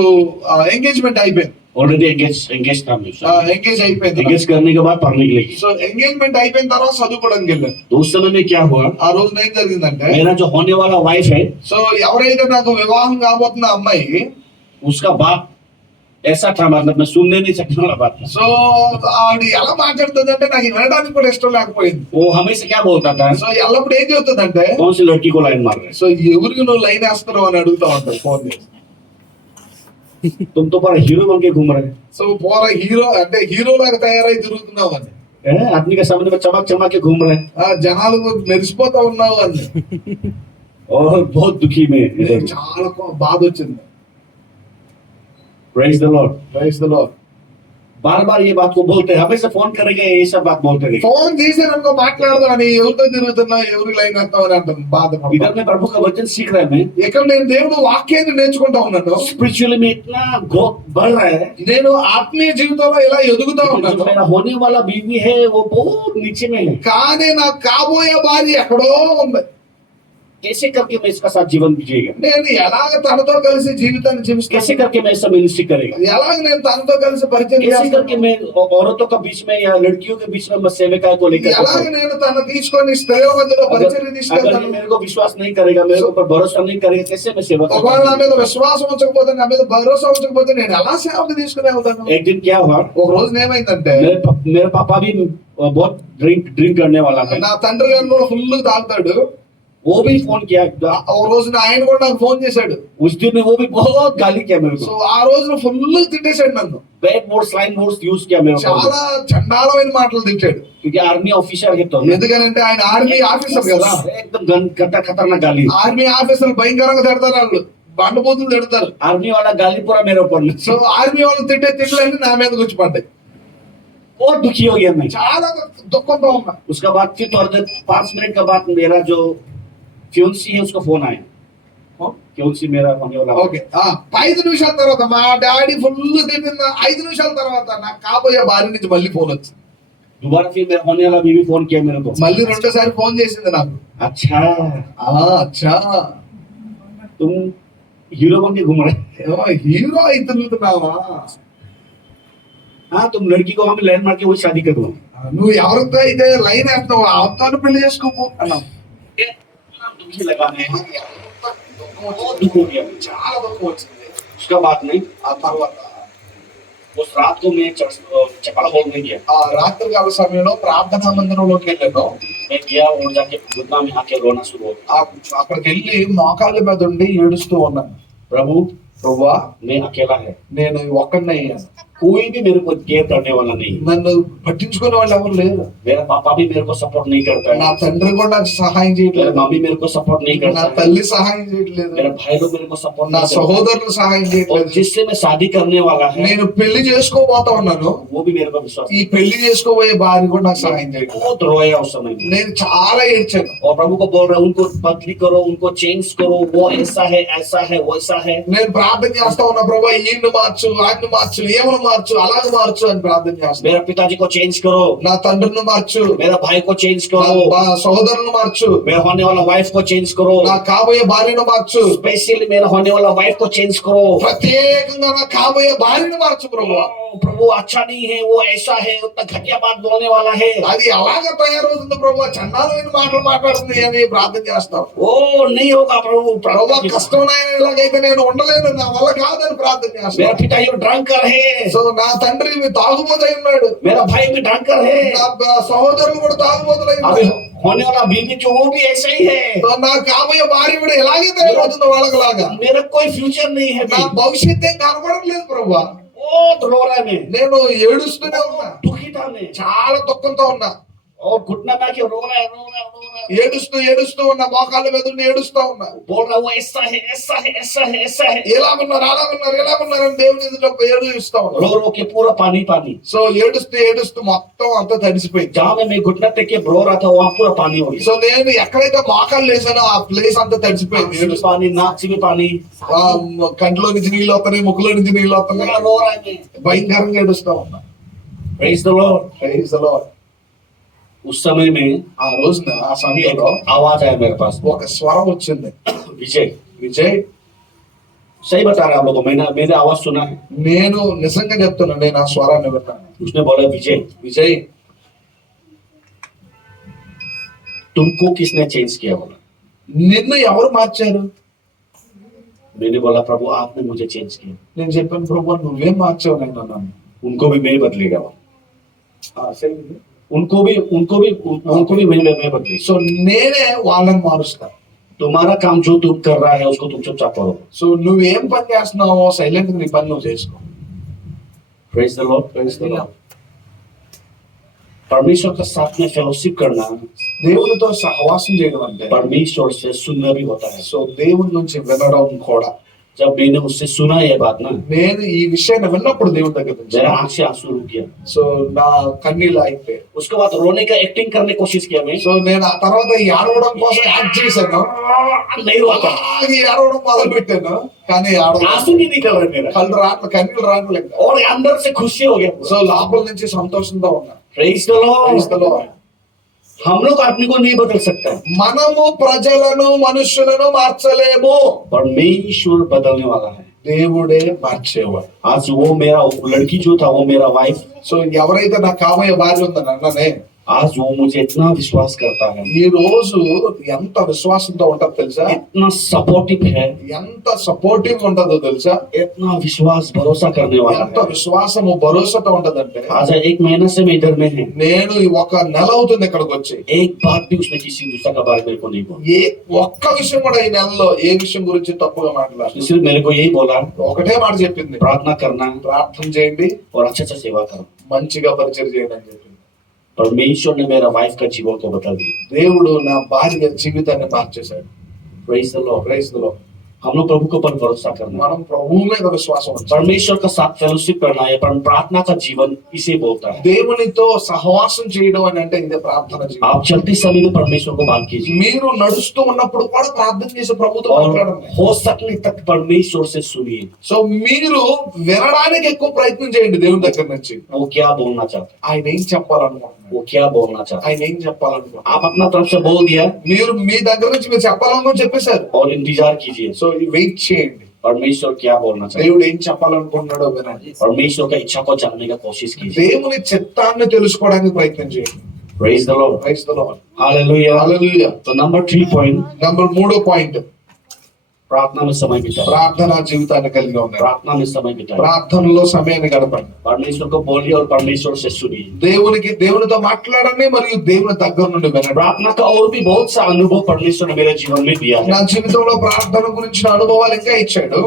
ఎంగేజ్మెంట్ అయిపోయింది. ऑलरेडी एंगेज था मैं। ఎంగేజ్ అయిపోయింది. एंगेज करने के बाद पढ़ने के लिए, సో ఎంగేజ్మెంట్ అయిపోయిన తర్వాత చదువుకోవడానికి వెళ్ళాను. तो उस समय में क्या हुआ, ఆ రోజున ఏం జరిగిందంటే मेरा जो होने वाला वाइफ है, సో ఎవరైతే నాకు వివాహం కాబోతున్న అమ్మాయి, उसका बाप ऐसा था, मतलब मैं सुनने नहीं सकने वाला बात था। సో ఆవిడ ఎలా మాట్లాడుతుంది అంటే నాకు వినడానికి కూడా ఇష్టం లేకపోయింది. वो हमेशा क्या बोलता था, సో ఎల్లప్పుడు ఏం చెబుతుందంటే कौन सी लड़की को लाइन मार रहे సో ఎవరికి నువ్వు లైన్ వేస్తున్నావు అని అడుగుతా ఉంటాడు ఫోన్ చేసి. हैं, तुम तो पर हीरो बन के घूम रहे సో పోరా హీరో అంటే హీరో లాగా తయారై తిరుగుతున్నావు అని, हैं, आदमी के सामने में चमक चमक के घूम रहे हैं, జనాలు మెరిసిపోతా ఉన్నావు అని. और बहुत दुखी में। నాకు చాలా బాధ వచ్చింది. Praise the Lord. Praise the Lord. बार बार ये बात को बोलते हैं, हमेशा फोन करेंगे ये सब बात बोलते रहेंगे। ఫోన్ చేసారనుకో మాట్లాడదాం అని, ఎవరితో తిరుగుతున్నావు, ఎవరికి లైన్ వేస్తావు అని అంటాను బాధపడతాను. इधर में प्रभु का वचन सीख रहे हैं, ఇక్కడ నేను దేవుడు వాక్యాన్ని నేర్చుకుంటా ఉన్నాను. स्पिरिचुअली में इतना ग्रोथ बढ़ रहा है, నేను ఆత్మీయ జీవితంలో ఇలా ఎదుగుతా लेकिन जो ఉన్నాను. मेरा होने वाला बीवी है वो बहुत नीचे में है। కానీ నాకు కాబోయే భార్య ఎక్కడో ఉంది. कैसे करके मैं इसका साथ जीवन जिएगा, నేను ఎలాగ తనతో కలిసి జీవితాన్ని कैसे జీవిస్తాను, करके मैं ऐसा मिनिस्ट्री करेगा, ఎలాగ నేను తనతో కలిసి పరిచయం कैसे करके చేస్తాను, मैं औरतों का बीच में या लड़कियों के बीच में मैं सेविका को लेकर ఎలాగ నేను తన తీసుకొని స్త్రీల మధ్యలో పరిచయం अगर ये తీసుకెళ్తాను. मेरे को विश्वास नहीं करेगा, मेरे ऊपर भरोसा नहीं करेगा, कैसे मैं सेवा ఒకవేళ నా करूंगा। మీద విశ్వాసం ఉంచకపోతే, నా మీద భరోసా ఉంచకపోతే నేను ఎలా సేవకు తీసుకుని వెళ్తాను. एक दिन क्या हुआ, ఒక రోజున ఏమైందంటే मेरे पापा भी बहुत ड्रिंक करने वाला था, నా తండ్రి గారు కూడా ఫుల్ తాగుతాడు. वो भी फोन किया, ఒక రోజున ఆయన కూడా నాకు ఫోన్ చేశాడు. उस दिन में वो भी बहुत गाली किया मेरे సో को, ఆ రోజున ఫుల్ తిట్టేశాడు నన్ను. Bad words line words use किया मेरे को, చాలా చండాలమైన మాటలు తిట్టాడు. क्योंकि आर्मी ऑफिसर के तो ఎందుకనంటే ఆయన ఆర్మీ ఆఫీసర్ కదా. एकदम खतरनाक गाली, ఆర్మీ ఆఫీసర్లు భయంకరంగా తిడతారు, వాళ్ళు బండబూతులు తిడతారు. आर्मी वाला गाली पूरा मेरे ऊपर में। సో ఆర్మీ వాళ్ళు తిట్టే తిట్లన్నీ నా మీద కూర్చిపడ్డాయి. बहुत दुखी हो गया मैं। చాలా దుఃఖంతో ఉన్నా. उसका बाद फिर थोड़ा देर 5 मिनट के बाद मेरा जो फ्यूंसी है उसका फोन आया, फ्यूंसी मेरा होने वाला, ఓకే 5 నిమిషాల తర్వాత మా డాడీ ఫుల్ తిట్టిన 5 నిమిషాల తర్వాత నాకు కాబోయే భార్య నుంచి మళ్ళీ ఫోన్ వచ్చింది. दोबारा फिर मेरा होने वाला बीवी फोन किया मेरे को, మళ్ళీ రెండోసారి ఫోన్ చేసింది నాకు. अच्छा అచ్చా तुम हीरो बन के घूम रहे, హీరో అయితే తిరుగుతున్నావా, हाँ तुम लड़की को हमें लैंड मार के वो शादी कर दो। నువ్వు ఎవరితో అయితే లైన్ వేస్తున్నావు అవతాను పెళ్లి చేసుకోపో అన్నావు. दुखी लगा मैं, बहुत दुख हो गया। చాలా దుఃఖం వచ్చింది. उसका बाद नहीं, ఆ తర్వాత उस रात को मैं चपड़ा हॉल में गया, ఆ రాత్రి కాల సమయంలో ప్రార్థనా మందిరంలోకి వెళ్ళాను. मैं गया और जाके घुटना में आके रोना शुरू हो गया। అక్కడికి వెళ్ళి మోకాళ్ళ మీద ఉండి ఏడుస్తూ ఉన్నాను. प्रभु ప్రభువా मैं अकेला है, నేను ఒక్కడినే అయ్యాను. कोई भी मेरे को केयर करने वाला नहीं, నన్ను పట్టించుకునే వాళ్ళు ఎవరు లేరు. मेरा पापा भी मेरे को सपोर्ट नहीं करता నా है, తండ్రి కూడా నాకు సహాయం मेरा చేయట్లేదు, मम्मी मेरे को सपोर्ट नहीं నా करता है, తల్లి సహాయం చేయట్లేదు, मेरा भाई लोग मेरे को सपोर्ट నా नहीं करता है, సహోదరులు సహాయం और చేయట్లేదు. जिससे मैं शादी करने वाला है నేను పెళ్లి చేసుకోబోతా ఉన్నాను, वो भी मेरे को विश्वास ఈ పెళ్లి చేసుకోబోయే భార్య కూడా నాకు సహాయం చేయట్లేదు. बहुत रोया उस समय में, నేను చాలా ఏడ్చాను. और प्रभु को बोल रहा है उनको बदली करो, उनको चेंज करो, वो ऐसा है वैसा है। నేను ప్రార్థన చేస్తా ఉన్నా, ప్రభా ఈయన్ని మార్చు, ఆయన్ని మార్చు, ఏమను మార్చు, అలాగే మార్చు అని ప్రార్థన చేస్తాను. मेरा पिताजी को चेंज करो, నా తండ్రిని మార్చు, मेरा भाई को चेंज నా करो, సహోదరుని మార్చు, मेरा होने वाला वाइफ को चेंज करो, నా కాబోయే భార్యను మార్చు, स्पेशली मेरा होने वाला वाइफ को चेंज करो। ప్రత్యేకంగా నా కాబోయే భార్యను మార్చు ప్రభా. प्रभु अच्छा नहीं है, वो ऐसा है, उतना घटिया बात बोलने वाला है, అది ఎలాగ తయారవుతుంది ప్రభా, చండాలమైన మాటలు మాట్లాడుతుంది అని ప్రార్థన చేస్తాం. वो नहीं होगा प्रभु। ప్రభా కష్టమైన ఇలాగైతే నేను ఉండలేను, నా వల్ల కాదని ప్రార్థన मेरा చేస్తాను. पिता ये ड्रंकर है, సో నా తండ్రి తాగుబోతై ఉన్నాడు, मेरा भाई भी ड्रंकर है, నా సహోదరులు కూడా తాగుబోతులై अभी ఉన్నారు. होने वाला बीवी जो वो भी ऐसा ही है, సో నా కాబోయే భార్య కూడా ఎలాగే తయారవుతుందో వాళ్ళకి లాగా. मेरा कोई फ्यूचर नहीं है, నా భవిష్యత్తు ఏం కనబడట్లేదు ప్రభా. बहुत रो रहा है मैं, నేను ఏడుస్తూనే ఉన్నా, दुखी था मैं, చాలా దుఃఖంతో ఉన్నా, और घुटना में आके रो रहा है, रो रहा है, रो रहा है, ఏడుస్తూ ఉన్నా, మోకాళ్ళ మీద ఉండి ఏడుస్తూ ఉన్నా. बोल रहा है वो ऐसा है, ऐसा है, ऐसा है, ऐसा है, ఎలాగున్నారు అని దేవుని ఎదుట ఏడుస్తూ ఉన్నా. रो रो के पूरा पानी पानी, సో ఏడుస్తూ మొత్తం అంతా తడిసిపోయింది. जहाँ में मैं घुटना टेक के रो रहा था वहाँ पूरा पानी हो गया, సో నేను ఎక్కడైతే మోకాళ్ళు వేసానో ఆ ప్లేస్ అంతా తడిసిపోయింది. आँख से भी पानी, नाक से भी पानी, ఆ కంటిలో నుంచి నీళ్ళు వస్తున్నాయి, ముక్కులో నుంచి నీళ్ళు వస్తున్నాయి, पूरा रो रहा है मैं। భయంకరంగా ఏడుస్తా ఉన్నా. Praise the Lord। Praise the Lord. उस समय में ఆ రోజున ఆ एक సమయంలో आवाज आया मेरे पास, ఒక స్వరం వచ్చింది, विजय, విజయ్ सही बता रहा है आप लोगों को, मैंने आवाज सुना है। నేను నిజంగా చెప్తున్నా, నేను ఆ స్వరాన్ని విన్నాను. उसने बोला विजय, విజయ్ तुमको किसने चेंज किया? बोला। నిన్ను ఎవరు మార్చారు? मैंने बोला प्रभु आपने मुझे चेंज किया। నేను చెప్పాను, ప్రభు నువ్వేం మార్చావు నన్ను నన్ను. उनको भी मैं बदलेगा, సరే. उनको भी मैं बदले। సో నేనే వాళ్ళని మారుస్తా. तुम्हारा काम जो तुम कर रहा है उसको तुम चुपचाप करो। సో నువ్వేం పని చేస్తున్నావో సైలెంట్ నీ పని నువ్వు చేసుకో. Praise the Lord। Praise the Lord. परमेश्वर के साथ में फेलोशिप करना, దేవునితో సహవాసం చేయడం అంటే परमेश्वर से सुनना भी होता है। సో దేవుని నుంచి వినడం కూడా. जब मैंने उससे सुना ये बात ना, నేను ఈ విషయాన్ని విన్నప్పుడు దేవుని దగ్గర నుంచి मेरा आंख से आंसू रुक गया। సో నా కన్నీళ్ళు ఆగిపోయాయి. उसके बाद रोने का एक्टिंग करने की कोशिश किया मैं, సో నేను ఆ తర్వాత ఏడవడం కోసం యాక్ట్ చేశాను, नहीं हुआ था, అలాగే ఏడవడం మొదలు పెట్టాను, కానీ आंसू नहीं निकल रहा मेरा, కన్నీళ్ళు రావట్లేదు. और अंदर से खुशी हो गया। సో లోపల నుంచి సంతోషంతో ఉన్నా. Praise the Praise the Lord। Lord. हम लोग आदमी को नहीं बदल सकता, మనము ప్రజలను మనుషులను మార్చలేము, परमेश्वर बदलने वाला है। దేవుడే మార్చేవాడు. आज वो मेरा लड़की जो था, वो मेरा वाइफ, సో ఎవరైతే నా కాబోయే భార్య ఉందని అన్ననే, आज वो मुझे इतना विश्वास करता है, ఈ రోజు ఎంత విశ్వాసంతో ఉంటుందో తెలుసా, इतना सपोर्टिव है, ఎంత సపోర్టివ్ ఉంటుందో తెలుసా, इतना विश्वास भरोसा करने वाला ఎంత है। విశ్వాసము భరోసాతో ఉంటదంటే, आज 1 महीना से मैं इधर में है, నేను ఈ ఒక నెల అవుతుంది ఇక్కడికి వచ్చి, एक बात भी उसने किसी दूसरा के बारे में को नहीं बोला, ఏ ఒక్క విషయం కూడా ఈ నెలలో ఏ విషయం గురించి తప్పుగా మాట్లాడారు. सिर्फ मेरे को यही बोला, ఒకటే మాట చెప్పింది, प्रार्थना करना ప్రార్థన చేయండి, और अच्छा सेवा करो। మంచిగా పరిచయం చేయండి అని చెప్పింది. परमेश्वर ने मेरा वाइफ का जीवन को बदल दिया। దేవుడు నా భార్య జీవితాన్ని మార్చేశాడు. Praise the Lord। Praise the Lord. हम लोग प्रभु के ऊपर भरोसा करना, మనం ప్రభువు మీద విశ్వాసం ఉంచాలి. परमेश्वर का साथ फेलोशिप करना है, पर प्रार्थना का जीवन इसे बोलता है। దేవునితో సహవాసం చేయడం అని అంటే ఇదే ప్రార్థన జీవితం. आप चलते समय में परमेश्वर को बात कीजिए, మీరు నడుస్తూ ఉన్నప్పుడు కూడా ప్రార్థన చేసి ప్రభుతో और మాట్లాడండి. हो सकने तक परमेश्वर से सुनिए సో మీరు వినడానికి ఎక్కువ ప్రయత్నం చేయండి దేవుని దగ్గర నుంచి. वो क्या बोलना चाहते हैं, ఆయన ఏం చెప్పాలనుకుంటున్నారు, वो क्या बोलना चाहते हैं। ఆయన ఏం చెప్పాలనుకుంటున్నారు. आप अपना तरफ से बोल दिया మీరు మీ దగ్గర నుంచి మీరు చెప్పాలనుకుని చెప్పేశారు. और इंतजार कीजिए, సో వెయిట్ చేయండి, परमेश्वर क्या बोलना चाहते हैं, దేవుడు ఏం చెప్పాలనుకుంటున్నాడో వినండి. परमेश्वर का इच्छा को जानने का कोशिश कीजिए। దేవుని చిత్తాన్ని తెలుసుకోవడానికి ప్రయత్నం చేయండి. Praise the Lord। Praise the Lord. Hallelujah। హల్లెలూయా. तो नंबर 3 पॉइंट, నంబర్ 3 పాయింట్, प्रार्थना में समय बिताए। ప్రార్థన జీవితాన్ని కలిగి ఉండాలి. प्रार्थना में समय बिताए, ప్రార్థనలో సమయాన్ని గడపండి. परमेश्वर को बोलिए और परमेश्वर से सुनिए। దేవునితో మాట్లాడండి మరియు దేవుని దగ్గర నుండి వినండి. प्रार्थना का और भी बहुत सा अनुभव परमेश्वर ने मेरे जीवन में दिया है। నా జీవితంలో ప్రార్థన గురించిన అనుభవాలు ఇంకా ఇచ్చాడు.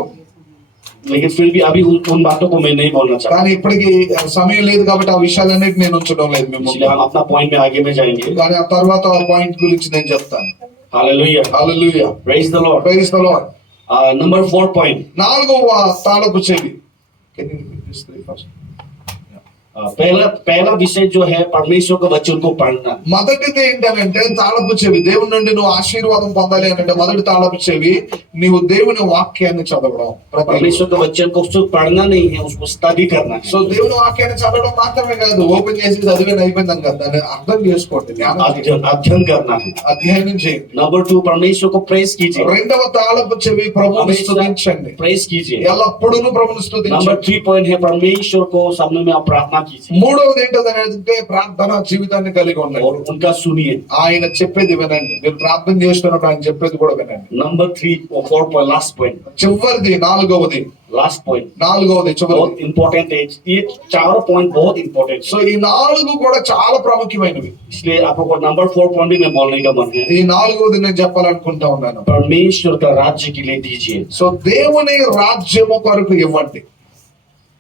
लेकिन फिर भी अभी उन बातों को मैं नहीं बोलना चाहता, కానీ ఇప్పటికి సమయం లేదు కాబట్టి ఆ విషయాలన్నిటి నేను ఉంచడం లేదు इसलिए మిమ్మల్ని. हम अपना पॉइंट में आगे में जाएंगे. కానీ ఆ తర్వాత ఆ పాయింట్ గురించి నేను చెప్తాను. Hallelujah, hallelujah, praise the Lord. Praise the Lord. Number 4 point. 4వ తాళపు చెవి. Can you repeat this three first? पहला विषय जो है परमेश्वर के वचन को पढ़ना. మొదటిది ఏంటంటే తాళపు చెవి. దేవుని నుండి నువ్వు ఆశీర్వాదం పొందాలి అంటే మొదటి తాళపు చెవి నీవు దేవుని వాక్యాన్ని చదవడం. परमेश्वर के वचन को सिर्फ पढ़ना नहीं है, उसको स्टडी करना है. సో దేవుని వాక్యాన్ని చదవడం మాత్రమే కాదు, ఓపెన్ చేసి చదివేది అయిపోయిందని కాదు, దాన్ని అర్థం చేసుకోండి, अध्ययन करना है. అధ్యయనం చేయండి. नंबर 2, परमेश्वर को प्रेस कीजिए. రెండవ తాళపు చెవి ప్రభువుని స్తుతించండి. प्रेस कीजिए. ఎల్లప్పుడూ ప్రభువుని नंबर స్తుతించండి. 3 पॉइंट है परमेश्वर को सामने में आप प्रार्थना कीजिए మూడవది ఏంటంటే ప్రార్థన జీవితాన్ని కలిగి और ఉండండి. उनका सुनिए. ఆయన చెప్పేది వినండి. మీరు ప్రార్థన చేస్తున్నప్పుడు ఆయన చెప్పేది కూడా వినండి. नंबर 3 और 4 पॉइंट, लास्ट पॉइंट, చివరిది నాలుగవది लास्ट पॉइंट చివరిది बहुत इंपॉर्टेंट है. ये चारों पॉइंट बहुत इंपॉर्टेंट సో है, ఈ 4 కూడా చాలా ప్రాముఖ్యమైనవి. इसलिए आपको नंबर 4 पॉइंट भी मैं बोलने का मन है. ఈ 4వది నేను చెప్పాలనుకుంటా ఉన్నాను. परमेश्वर का राज्य के लिए दीजिए. సో దేవుని రాజ్యము కొరకు ఇవ్వండి.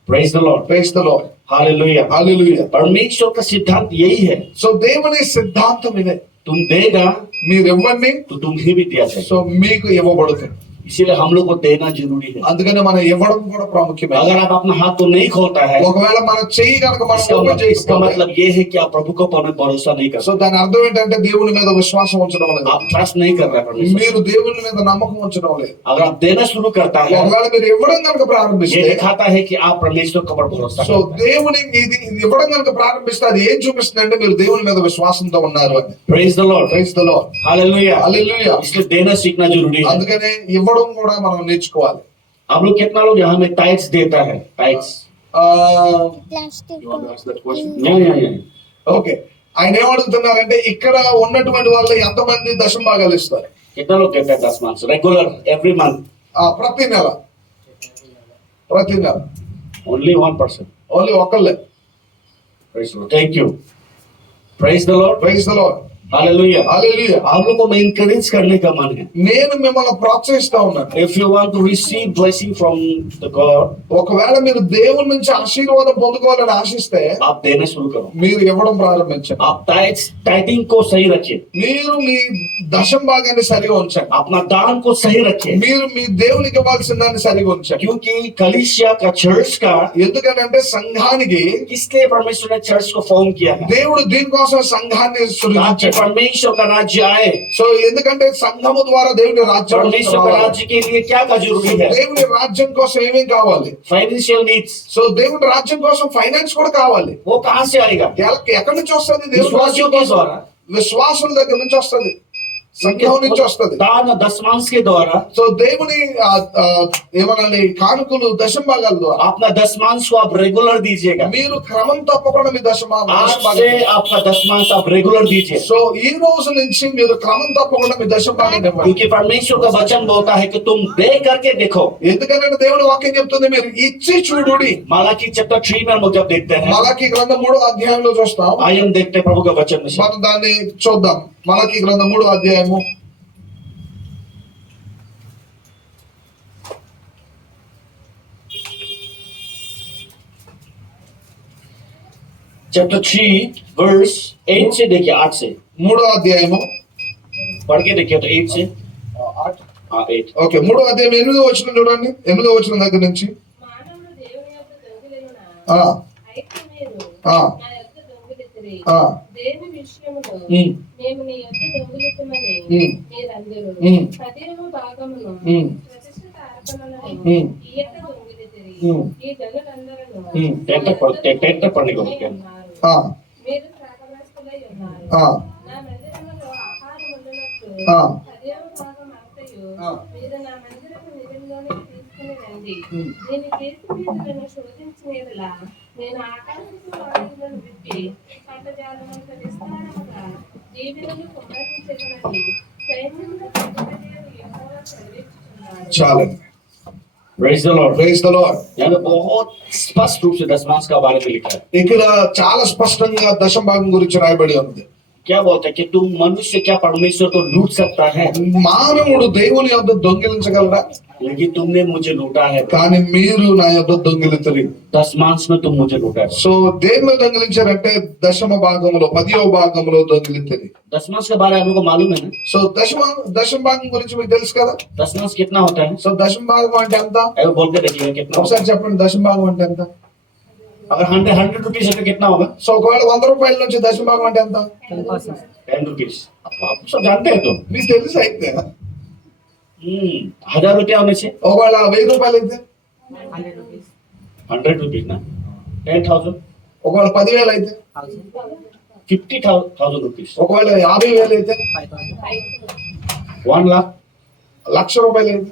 Praise the Lord, praise the Lord. Hallelujah. Hallelujah. परमेश्वर का सिद्धांत यही है, సో దేవుని సిద్ధాంతం ఇదే. तुम देगा మీరు ఇవ్వండి, तो तुम्हें भी दिया సో जाएगा. మీకు ఇవ్వబడుతుంది. इसीलिए हम लोग को देना जरूरी है. అందుకని మనం ఇవ్వడం కూడా ప్రాముఖ్యమే. अगर आप अपना हाथ तो नहीं खोलता है, ఒకవేళ మన చెయ్యి కనుక మనం ఓపెన్ इसका చేయకపోతే, मतलब ये है कि आप प्रभु को पर भरोसा नहीं कर సో దాని అర్థం ఏంటంటే దేవుని మీద విశ్వాసం ఉంచడం లేదు, आप ट्रस्ट नहीं कर रहे हैं परमेश्वर. మీరు దేవుని మీద నమ్మకం ఉంచడం లేదు. अगर आप देना शुरू करता है, ఒకవేళ మీరు ఇవ్వడం కనుక ये ప్రారంభిస్తే, दिखाता है कि आप परमेश्वर को पर भरोसा సో करते हैं. దేవుని ఇది ఇవ్వడం కనుక ప్రారంభిస్తే అది ఏం చూపిస్తుంది అంటే మీరు దేవుని మీద విశ్వాసంతో ఉన్నారు అని. Praise the Lord, praise the Lord. Hallelujah. Hallelujah. इसलिए देना सीखना जरूरी है. అందుకనే ఇవ్వడం కూడా మనం నేర్చుకోవాలి. आप लोग कितना लोग यहाँ में टाइट्स देता है? Tights Plastic. ఓకే, ఆయన ఏమడుగుతున్నారంటే ఇక్కడ ఉన్నటువంటి వాళ్ళు ఎంతమంది దశమ భాగాలు ఇస్తారు? कितना लोग देता है 10 मंथ रेगुलर एवरी मंथ? ప్రతి నెల ओनली 1%. ఓన్లీ ఒకళ్ళే. Praise the Lord, thank you. Praise the Lord, praise the Lord. Hallelujah. Hallelujah. आप लोग को मैं इंकरेज करने का मन है. నేను మిమ్మల్ని ప్రోత్సహిస్తా ఉన్నాను. If you want to receive blessing from the God, ఒకవేళ మీరు దేవుని నుంచి ఆశీర్వాదం పొందుకోవాలని ఆశిస్తే आप देना शुरू करो. మీరు ఇవ్వడం ప్రారంభించండి. आप टाइटिंग को सही रखिए, మీరు మీ దశమ భాగాన్ని సరిగా ఉంచండి. अपना दान को सही रखिए, మీరు మీ దేవునికి ఇవ్వాల్సిన దాన్ని సరిగా ఉంచండి. क्योंकि कलीसिया का चर्च का ఎందుకంటే సంఘానికి इसलिए परमेश्वर ने चर्च को फॉर्म किया है, దేవుడు దీనికోసం సంఘాన్ని ताकि సృజించాడు. परमेश्वर का राज्य आए. సో ఎందుకంటే సంఘము ద్వారా దేవుని రాజ్యం परमेश्वर का राज्य के लिए क्या का जरूरी है? దేవుని రాజ్యం కోసం ఏమేం కావాలి? Financial needs. సో దేవుని రాజ్యం కోసం ఫైనాన్స్ కూడా కావాలి. वो कहाँ से आएगा? ఎక్కడి నుంచి వస్తుంది? దేవుని विश्वासियों రాజ్యం के కోసం द्वारा, విశ్వాసుల దగ్గర నుంచి వస్తుంది, సంఘం నుంచి వస్తుంది. दान दशमांश के द्वारा. సో దేవుని ఏమనాలి, కానుకలు దశమ భాగాల ద్వారా अपना दशमांश को आप रेगुलर दीजिएगा. మీరు క్రమం తప్పకుండా మీ आज से आपका दशमांश आप रेगुलर दीजिए, సో ఈ రోజు నుంచి మీరు క్రమం తప్పకుండా మీ దశమ భాగాన్ని ఇవ్వండి. क्योंकि परमेश्वर का वचन बोलता है कि तुम दे करके देखो. ఎందుకంటే దేవుని వాక్యం చెప్తుంది మీరు ఇచ్చి చూడుడి. मालाकी चैप्टर 3 में हम लोग जब देखते हैं, మలాకి గ్రంథం 3వ అధ్యాయంలో చూస్తాం. आइए हम देखते हैं प्रभु का वचन में से. మనం దాన్ని చూద్దాం. మలాకి గ్రంథం 3వ అధ్యాయము चैप्टर 3 वर्स 8 से देखिए, 8 से 3వ అధ్యాయము पढ़ के देखिए. तो 8 से 8. ఓకే, 3వ అధ్యాయం 8వ వచనం చూడండి. 8వ వచనం దగ్గర నుంచి మానవుడు దేవుని యొక్క దొంగిలిన ఆ అయితే మీరు ఆ నా యొక్క దొంగిలితిరి. ఆ దేని విషయములో ఉమ్, మేము నీ యొక్క దొంగిలితమని ఉమ్, మీరందరూ ఉమ్, 10వ భాగమును ఉమ్, ప్రతిష్ఠిత అర్పణలను ఉమ్, ఈ యొక్క దొంగిలితిరి. ఉమ్, ఈ గనులందరూ ఉమ్. టెంట పండుగ ఓకే. ఆ మీరు శాపగ్రస్తులై ఉన్నారు. ఆ నా మందిరములో ఆహారం ఉండునట్లు ఆ 10వ భాగం అంతయు ఆ. మీరు నా మందిరపు నిధుల్లోనికి తీసుకుని రండి. ఉమ్. దీన్ని చేసి మీరు నన్ను శోధించినదిలా నేను ఆకాశపు వాయువులను విప్పి పంటజాలమంత విస్తారముగా దీవెనలు కుమ్మరించగలని సైన్యంలో యెహోవా సెలవిస్తున్నాడు. చాలండి. Praise the Lord. Praise the Lord. यहाँ पे बहुत स्पष्ट रूप से दशमांश का बारे में लिखा है. ఇక్కడ చాలా స్పష్టంగా దశమ భాగం గురించి రాయబడి ఉంది. क्या बोलता है कि तुम मनुष्य क्या परमेश्वर को लूट सकता है, మానవుడు దేవుని యొద్ద దొంగిలించగలరా? लेकिन तुमने मुझे लूटा है, కానీ మీరు నా యొద్ద దొంగిలించరు. दशमांश में तुम मुझे लूटा है। సో దేనిలో దొంగిలించారంటే దశమ భాగంలో 10వ భాగంలో దొంగిలించారు. दशमांश के बारे में आप लोगों को मालूम है ना? సో దశమ భాగం గురించి మీకు తెలుసు కదా? दशमांश कितना होता है? సో దశమ భాగం అంటే ఎంత? अरे बोल के देखिएगा कितना होता ఒకసారి చెప్పండి, దశమ భాగం అంటే ఎంత? है? अगर 100 रुपीज है तो कितना होगा? సో ఒకవేళ 100 రూపాయల నుంచి దశమ భాగం అంటే ఎంత? 10 रुपीज। आप सब जानते हैं तो। మీకు తెలుసు అయితే. 1000 रुपया होने से ఒకవేళ 1000 రూపాయలు అయితే, 100 रुपीज ना 10,000, ఒకవేళ 10,000 అయితే, 50,000 रुपीज, ఒకవేళ 50,000 అయితే, 1 लाख, లక్ష రూపాయలు అయితే,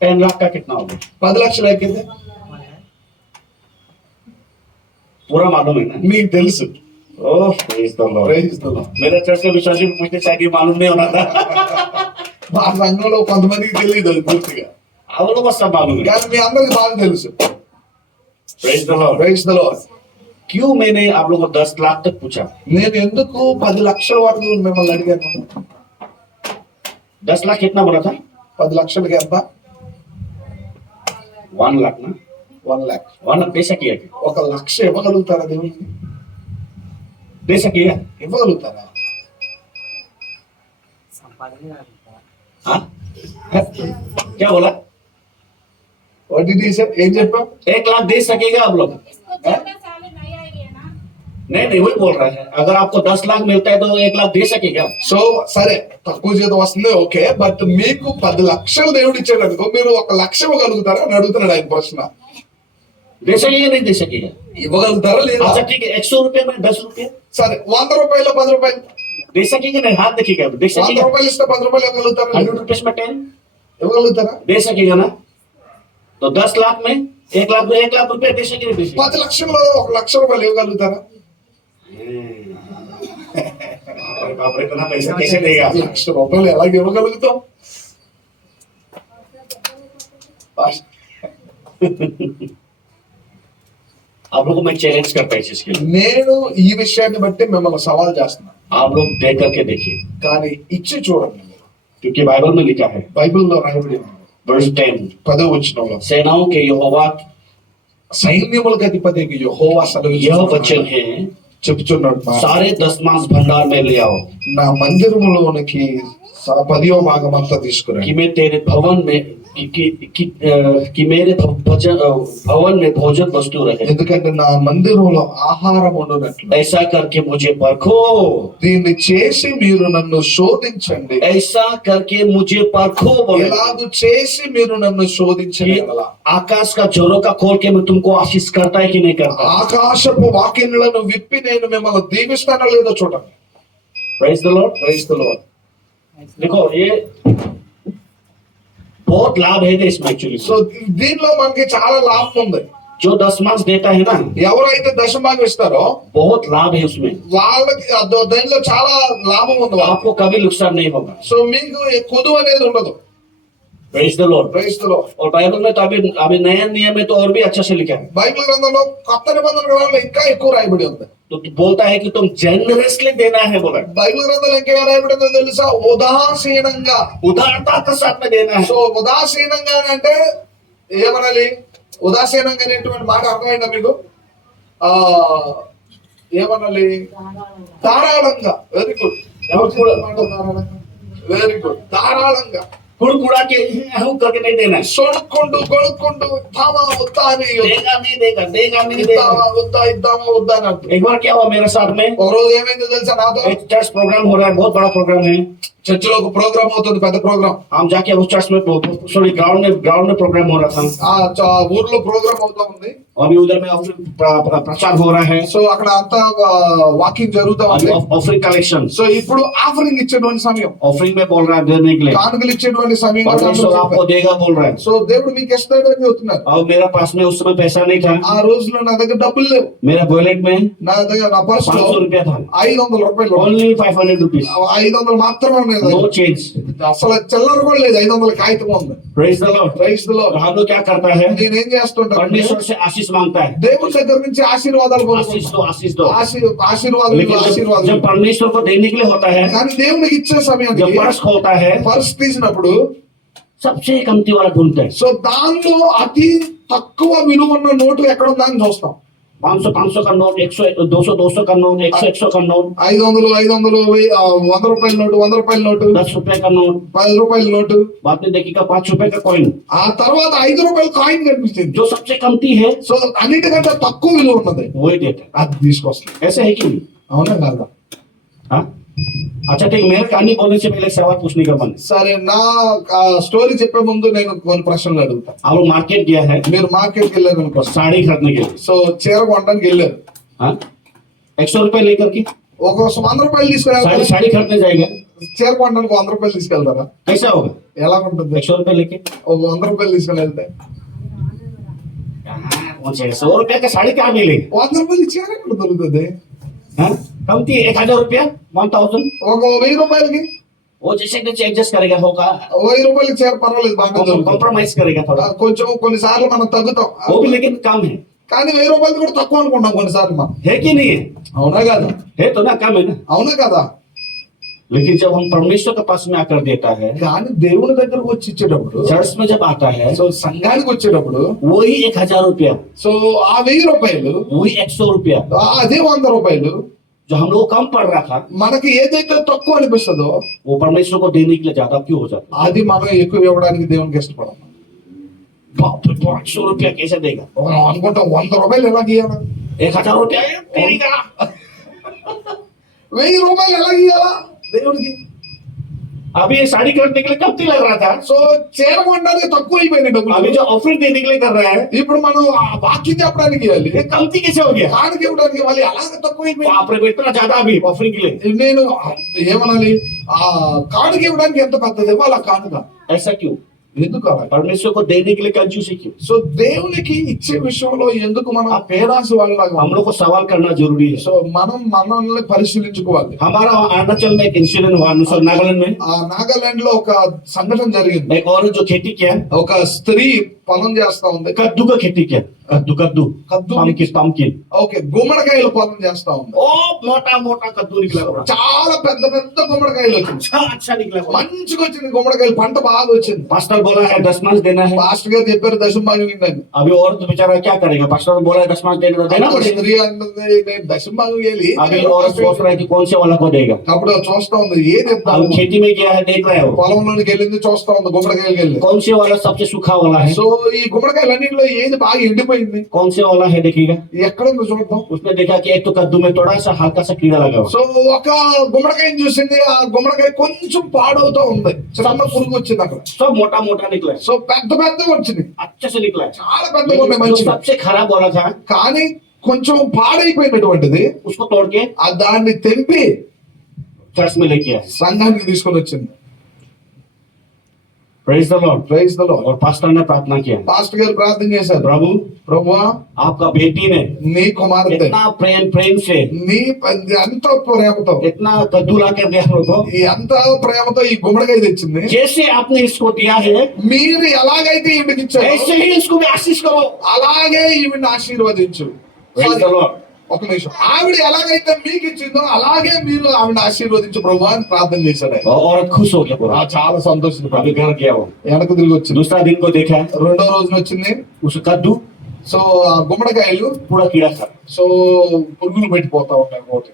10 लाख का कितना होगा? 10 లక్షలు అయితే पूरा मालूम है ना? మీకు తెలుసు. ओह praise the Lord। Praise the Lord. मेरे चर्च के विश्वासी को पूछते शायद ये मालूम नहीं होना था। మా సంఘంలో కొంతమందికి తెలియదు అది పూర్తిగా, आप लोगों को सब मालूम है। కానీ మీ అందరికి బాగా తెలుసు. Praise the Lord। Praise the Lord. क्यों मैंने आप लोगों को 10 लाख तक पूछा? నేను ఎందుకు 10 లక్షల వరకు మిమ్మల్ని అడిగాను? 10 लाख कितना बोला था? 10 లక్షలకి ఎంత? 1 लाख ना? 1 लाख. 1 लाख दे सकिएगा क्या? 1 లక్ష ఇవ్వగలుగుతారా దేవునికి? दे सकिएगा? ఇవ్వగలుగుతారా? हाँ? क्या बोला? What did he say? ఏం చెప్పాం? 1 लाख दे सकेगा आप लोग? नहीं वही बोल रहा है, अगर आपको 10 लाख मिलता है तो 1 लाख दे सकेगा? సో సరే, తక్కువ జీతం వస్తుంది ఓకే, బట్ మీకు 10 లక్షలు దేవుడు ఇచ్చాడు అనుకో, మీరు 1 లక్ష ఇవ్వగలుగుతారా అని అడుగుతున్నాడు ఆయన ప్రశ్న. दे सकेगा नहीं दे सकेगा? ఇవ్వగలుగుతారా లేదా? अच्छा ठीक है, 100 रुपये में 10 रुपये సరే, 100 రూపాయలు 10 రూపాయలు, दे सकेगा नहीं? हाथ देखिएगा, दे 100 सकेगा? రూపాయలు ఇస్తే 10 రూపాయలు ఇవ్వగలుగుతారా? 100 रुपीज में 10 ఇవ్వగలుగుతారా? दे सकेगा ना? तो 10 लाख में 1 लाख रुपए दे सकेगा? दे सकेगा? 10 లక్షల్లో 1 లక్ష రూపాయలు ఇవ్వగలుగుతారా? बाप रे, इतना पैसा कैसे देगा? 10 లక్ష రూపాయలు ఎలాగ ఇవ్వగలుగుతాం? आप लोगों को मैं चैलेंज करता है इस चीज के लिए। నేను ఈ విషయాన్ని బట్టి మిమ్మల్ని సవాల్ చేస్తున్నాను, आप लोग देख करके देखिए, కానీ ఇచ్చి చూడండి. क्योंकि बाइबल में लिखा है బైబిల్లో రాయబడి ఉంది, वर्स 10, 10వ వచనంలో, सेनाओं के यहोवा సైన్యములకు అధిపతి యెహోవా यह సెలవిస్తున్నాడు, वचन है, చెప్తున్నాడు, सारे 10 मास भंडार में ले आओ నా మందిరములోనికి 10వ భాగం అంతా తీసుకురా, कि मैं तेरे भवन में कि मेरे भवन में भोजन वस्तु रहे, ఎందుకంటే నా మందిరంలో ఆహారం ఉండునట్లు. ऐसा करके मुझे परखो, దీన్ని చేసి మీరు నన్ను శోధించండి. ऐसा करके मुझे परखो बोले। ఇలాగ చేసి మీరు నన్ను శోధించగలరా? आकाश का झोरों का खोल के मैं तुमको आशीष करता है कि नहीं करता? ఆకాశపు వాకిన్లను విప్పి నేను మిమ్మల్ని దీవిస్తానో లేదో చూడండి. Praise the Lord. Praise the Lord. देखो ये बहुत लाभ है इसमें एक्चुअली। సో దీనిలో మనకి చాలా లాభం ఉంది. जो 10 मास देता है ना, ఎవరైతే దశభాగం ఇస్తారో बहुत लाभ है उसमें, వాళ్ళకి దానిలో చాలా లాభం ఉంది. आपको कभी नुकसान नहीं होगा। సో మీకు కొదువు అనేది ఉండదు. Praise the Lord. Praise the Lord. और बाइबल में तो अभी नया नियम में तो और भी अच्छा से लिखा है, బైబిల్ గ్రంథంలో కొత్త నిబంధన గ్రంథంలో ఇంకా ఎక్కువ రాయబడి ఉంది. तो बोलता है कि तुम जेनरसली देना है बोला, బైబిల్ గ్రంథంలో ఇంకేం రాయబడి ఉందో తెలుసా? ఉదాసీనంగా. उदारता के साथ में देना है। సో ఉదాసీనంగా అంటే ఏమనాలి? ఉదాసీనంగా అనేటువంటి మాట అర్థమైందా మీకు? ఏమనాలి? ధారాళంగా. Very good. ఎవరు కూడా వెరీ గుడ్. ధారాళంగా कुड़कुड़ा के हूं करके नहीं देना है। సొడుక్కుంటూ కొడుక్కుంటూ ఇద్దామా వద్దా అని, देगा नहीं देगा, देगा नहीं ఇద్దామా देगा। వద్దా ఇద్దామా వద్దా అని అంటుంది. एक बार क्या हुआ मेरे साथ में, ఒక రోజు ఏమైందో తెలుసా నాతో? एक चर्च प्रोग्राम हो रहा है, बहुत बड़ा प्रोग्राम है। చర్చిలో ఒక ప్రోగ్రామ్ అవుతుంది, పెద్ద ప్రోగ్రామ్. हम जाके उस चर्च में सॉरी ग्राउंड में प्रोग्राम हो रहा था, ఊర్లో ప్రోగ్రామ్ అవుతా ఉంది. अभी उधर में प्रचार हो रहा है, సో అక్కడ అంతా వాకింగ్ జరుగుతా ఉంది. ऑफरिंग कलेक्शन, సో ఇప్పుడు ఆఫరింగ్ ఇచ్చేటువంటి సమయం, ऑफरिंग में बोल रहा है देने के लिए। కానుకలు ఇచ్చేటువంటి ఇవ్వమని సమయం परमेश्वर आपको देगा बोल रहा है। సో దేవుడు మీకు ఇస్తాడు అని చెప్తున్నారు. और मेरा पास में उस समय पैसा नहीं था, ఆ రోజులో నా దగ్గర డబ్బులు లేవు. मेरा वॉलेट में నా దగ్గర నా పర్స్ లో 500 रुपया था, 500 రూపాయలు, ओनली 500 रुपीज, 500 మాత్రమే ఉన్నాయి. No change. అసలు చిల్లర కూడా లేదు, 500 కాగితం ఉంది. Praise the Lord. Praise the Lord. हम लोग क्या करता है, నేనేం చేస్తుంటాను, परमेश्वर से आशीष मांगता है, దేవుడి దగ్గర నుంచి ఆశీర్వాదాలు आशीष పొందుకుంటాను. दो, आशीष दो। ఆశీర్వాదాలు लेकिन ఆశీర్వాదాలు. जब परमेश्वर को देने के लिए होता है, కానీ దేవునికి ఇచ్చే जब సమయానికి पर्स खोलता है, పర్స్ తీసినప్పుడు सबसे कमती वाला ढूंढते हैं। సో దానిలో అతి తక్కువ విలువ ఉన్న నోటు ఎక్కడ ఉందా అని చూస్తాం. 500 500 का नोट, 100 200 200 का नोट, 100 100 का नोट, 500 500 100 రూపాయల నోటు, 100 రూపాయల నోటు, 10 रुपए का नोट, 10 రూపాయల నోటు. बाद में देखिएगा 5 रुपए का कॉइन, ఆ తర్వాత 5 రూపాయల కాయిన్ కనిపించింది. जो सबसे कमती है సో అన్నిటికంటే తక్కువ విలువ ఉన్నది वही देता है। అది తీసుకొస్తాం. ऐसे है कि नहीं? అవునా కాదా? हाँ, अच्छा ठीक। मेरे कहानी बोलने से पहले एक सवाल पूछने का मन है। సరే, నా స్టోరీ చెప్పే ముందు నేను కొన్ని ప్రశ్నలు అడుగుతా. आप लोग मार्केट गया है మీరు మార్కెట్కి వెళ్ళారు అనుకో, साड़ी खरीदने के लिए, సో చీర కొనడానికి వెళ్ళారు. हाँ, 100 रुपए लेकर के ఒక 100 రూపాయలు తీసుకుని साड़ी साड़ी खरीदने जाएंगे, చీర కొనడానికి 100 రూపాయలు తీసుకెళ్తారా? कैसा होगा? ఎలా ఉంటుంది? 100 रुपए लेके ఒక 100 రూపాయలు తీసుకుని వెళ్తే मुझे 100 रुपए का साड़ी क्या मिलेगी? 100 రూపాయలు చీర ఎక్కడ దొరుకుతుంది? हाँ, कमती 1000 रुपया, 1000, ఒక 1000 రూపాయలకి वो जैसे कुछ एडजस्ट करेगा, होगा 1000 రూపాయలకి చీర పర్వాలేదు, బాగా దొరుకుతుంది. कॉम्प्रोमाइज करेगा थोड़ा, కొంచెం కొన్నిసార్లు మనం తగ్గుతాం, वो भी लेकिन कम है। కానీ 1000 రూపాయలు కూడా తక్కువ అనుకుంటాం కొన్నిసార్లు మనం. है कि नहीं है? అవునా కదా? है तो ना, कम है ना। అవునా కదా? लेकिन जब हम परमेश्वर के पास में आकर देता है, కానీ దేవుని దగ్గరకు వచ్చి ఇచ్చేటప్పుడు, चर्च में जब आता है, సో సంఘానికి వచ్చేటప్పుడు, वही 1000 रुपया, సో ఆ 1000 రూపాయలు, वही 100 रुपया అదే 100 రూపాయలు जो हम लोग कम पड़ रहा था, మనకి ఏదైతే తక్కువ అనిపిస్తుందో वो परमेश्वर को देने के लिए ज्यादा क्यों हो जाता అది మనం ఎక్కువ ఇవ్వడానికి దేవునికి ఇష్టపడం. है? बाप रे बाप, 100 रुपया कैसे देगा? మనం అనుకుంటాం 100 రూపాయలు ఎలా గీయాలా, 1000 रुपया देगा। 1000 రూపాయలు ఎలా గీయాలా దేవుడికి? अभी ये साड़ी खरीदने के लिए कमती लग रहा था, సో చీర కొనడానికి తక్కువ అయిపోయినాయి अभी డబ్బులు. जो ऑफरिंग देने के लिए कर रहा है, ఇప్పుడు మనం ఆ వాక్యం చెప్పడానికి ఇవ్వాలి, ये कमती कैसे हो गया? కానుక ఇవ్వడానికి ఇవ్వాలి, అలాగే తక్కువ అయిపోయింది. बाप रे, इतना ज्यादा अभी ऑफरिंग के लिए, నేను ఏమనాలి, ఆ కానుక ఇవ్వడానికి ఎంత పెద్దది ఇవ్వాలి ఆ కానుక? ऐसा क्यों? ఎందుకు అలా? परमेश्वर को देने के लिए कंजूसी क्यों? సో దేవునికి ఇచ్చే విషయంలో ఎందుకు మనం పేరాసి వాళ్ళలాగా हम लोग को सवाल करना जरूरी है। సో మనం మనల్ని పరిశీలించుకోవాలి. हमारा अरुणाचल में एक इंसिडेंट हुआ, नागालैंड में। ఆ నాగాలాండ్ లో ఒక సంఘటన జరిగింది. एक औरत जो खेती किया, ఒక స్త్రీ పొలం చేస్తా ఉంది. कद्दू का खेती किया, कद्दू कद्दू कद्दू पंपकिन, ఓకే, గుమ్మడికాయల పొలం చేస్తా ఉంది. ओ मोटा मोटा कद्दू निकला हुआ, చాలా పెద్ద పెద్ద గుమ్మడికాయలు వచ్చింది. अच्छा अच्छा निकला हुआ। మంచిగా వచ్చింది గుమ్మడికాయలు, పంట బాగా వచ్చింది. पास्टर बोला है 10 मास देना है। మాస్టర్ గారు చెప్పారు దశమ భాగం ఇవ్వండి. अभी औरत बेचारा क्या करेगा? पास्टर बोला है 10 मास देना, तो देना అప్పుడు पड़ेगा। స్త్రీ అంటుంది నేను దశమ భాగం ఇవ్వాలి. अभी औरत सोच रहा है कि कौन से वाला को देगा। అప్పుడు చూస్తా ఉంది ఏది ఇద్దాము. अब खेती में गया है, देख रहा है वो పొలంలోనికి వెళ్ళింది, చూస్తా ఉంది గుమ్మడికాయలకి వెళ్ళి. कौन से वाला सबसे सूखा वाला है, సో ఈ గుమ్మడికాయలన్నింటిలో ఏది బాగా ఎండిపోయింది, कौन से वाला है देखेगा। ఎక్కడ ఉందో చూద్దాం. उसने देखा कि एक तो कद्दू में थोड़ा सा हल्का सा कीड़ा लगा हुआ, సో ఒక గుమ్మడికాయని చూసింది, ఆ గుమ్మడికాయ కొంచెం పాడవుతూ ఉంది, చిన్న పురుగు వచ్చింది అక్కడ. सब मोटा मोटा निकला है, సో పెద్ద పెద్ద వచ్చింది, अच्छे से निकला है। చాలా పెద్ద ఉన్నాయి लेकिन जो మంచిగా. सबसे खराब वाला था, కానీ కొంచెం పాడైపోయినటువంటిది उसको तोड़ के ఆ దాన్ని తెంపి चर्च में लेके आए। సంఘానికి తీసుకొని వచ్చింది. Praise the Lord. Praise the Lord. और पास्टर ने प्रार्थना किया, పాస్టర్ గారు ప్రార్థన చేశారు, प्रभु ప్రభువా आपका बेटी ने నీ కుమార్తె इतना प्रेम से నీ ఎంతో ప్రేమతో, इतना कद्दू ला कर दिया हम लोग को, ఎంత ప్రేమతో ఈ గుమ్మడికాయ తెచ్చింది. जैसे आपने इसको दिया है మీరు ఎలాగైతే ఈవిడికి ఇచ్చారో ऐसे ही इसको भी आशीष करो। అలాగే ఈవిడిని ఆశీర్వదించు. Praise the Lord। ఒక నిమిషం, ఆవిడ ఎలాగైతే మీకు ఇచ్చిందో అలాగే మీరు ఆవిడ ఆశీర్వదించు ప్రభు అని ప్రార్థన చేశాడు ఆయన. और औरत खुश हो गया पूरा। చాలా సంతోషింది. अभी घर गया वो, వెనక తిరిగి వచ్చింది. दूसरा दिन को देखा, రెండో రోజున వచ్చింది. उस कद्दू సో ఆ గుమ్మడికాయలు पूरा कीड़ा था। సో పురుగులు పెట్టిపోతా ఉన్నాయి ఒకటి.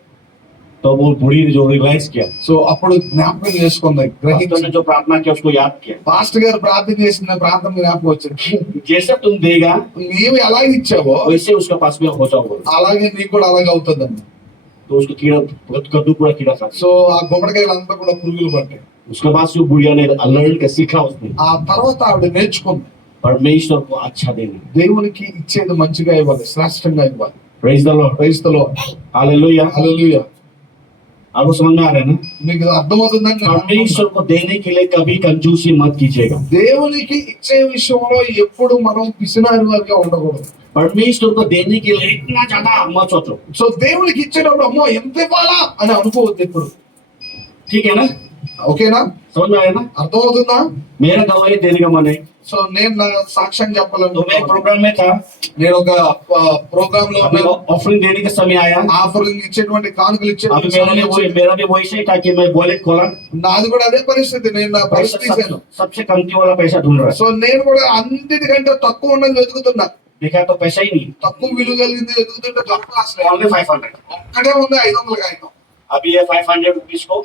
तो वो बूढ़ी ने जो रियलाइज किया, సో అప్పుడు జ్ఞాపకం చేసుకుంది, पास्टर గ్రహించింది. ने जो प्रार्थना किया उसको याद किया, పాస్టర్ గారు ప్రార్థన చేసిన ప్రార్థన జ్ఞాపకం వచ్చింది. जैसे तुम देगा నీవు ఎలా ఇచ్చావో वैसे उसके पास में हो जाओगे। అలాగే నీకు కూడా అలాగే అవుతుందండి. तो उसको कीड़ा, कद्दू पूरा कीड़ा था। సో ఆ గుమ్మడికాయలు అంతా కూడా పురుగులు పట్టాయి. उसके बाद जो बुढ़िया ने लर्न कर सीखा उसने ఆ తర్వాత ఆవిడ నేర్చుకుంది, परमेश्वर को अच्छा देना। దేవునికి ఇచ్చేది మంచిగా ఇవ్వాలి, శ్రేష్టంగా ఇవ్వాలి. Praise the Lord. Praise the Lord. Hallelujah. Hallelujah. आपको समझ में आ रहा है ना? మీకు అర్థమవుతుందని నేను అనుకుంటున్నాను. परमेश्वर को देने के लिए कभी कंजूसी मत कीजिएगा। దేవునికి ఇచ్చే విషయంలో ఎప్పుడు మనం పిసినారిగా ఉండకూడదు. परमेश्वर को देने के लिए इतना ज्यादा मत सोचो, సో దేవునికి ఇచ్చేటప్పుడు అమ్మో ఎంత ఇవ్వాలా అని అనుకోవద్దు ఎప్పుడు. ठीक है ना? ఓకేనా? समझ में आया ना? అర్థమవుతుందా? मेरा गवाही देने का मन है। సో నేను నా సాక్ష్యం तो मैं చెప్పాలను. प्रोग्राम में था, నేను ఒక ప్రోగ్రామ్ లో अभी ऑफरिंग देने का समय आया। ఆఫరింగ్ ఇచ్చేటువంటి కానుకలు अभी मेरा भी ఇచ్చే मेरा भी वैसे ही था कि मैं वॉलेट खोला, నాది కూడా అదే పరిస్థితి. నేను నా पैसा పరిస్థితి తీశాను. सबसे कमती वाला पैसा ढूंढ रहा है। సో నేను కూడా అన్నిటికంటే తక్కువ ఉన్నది వెతుకుతున్నా. देखा तो पैसा ही नहीं, తక్కువ విలువ కలిగింది వెతుకుతుంటే దొరకదు అసలు. ओनली 500। ఒక్కటే ఉంది 500 కాగితం. अभी ये 500 रुपीज को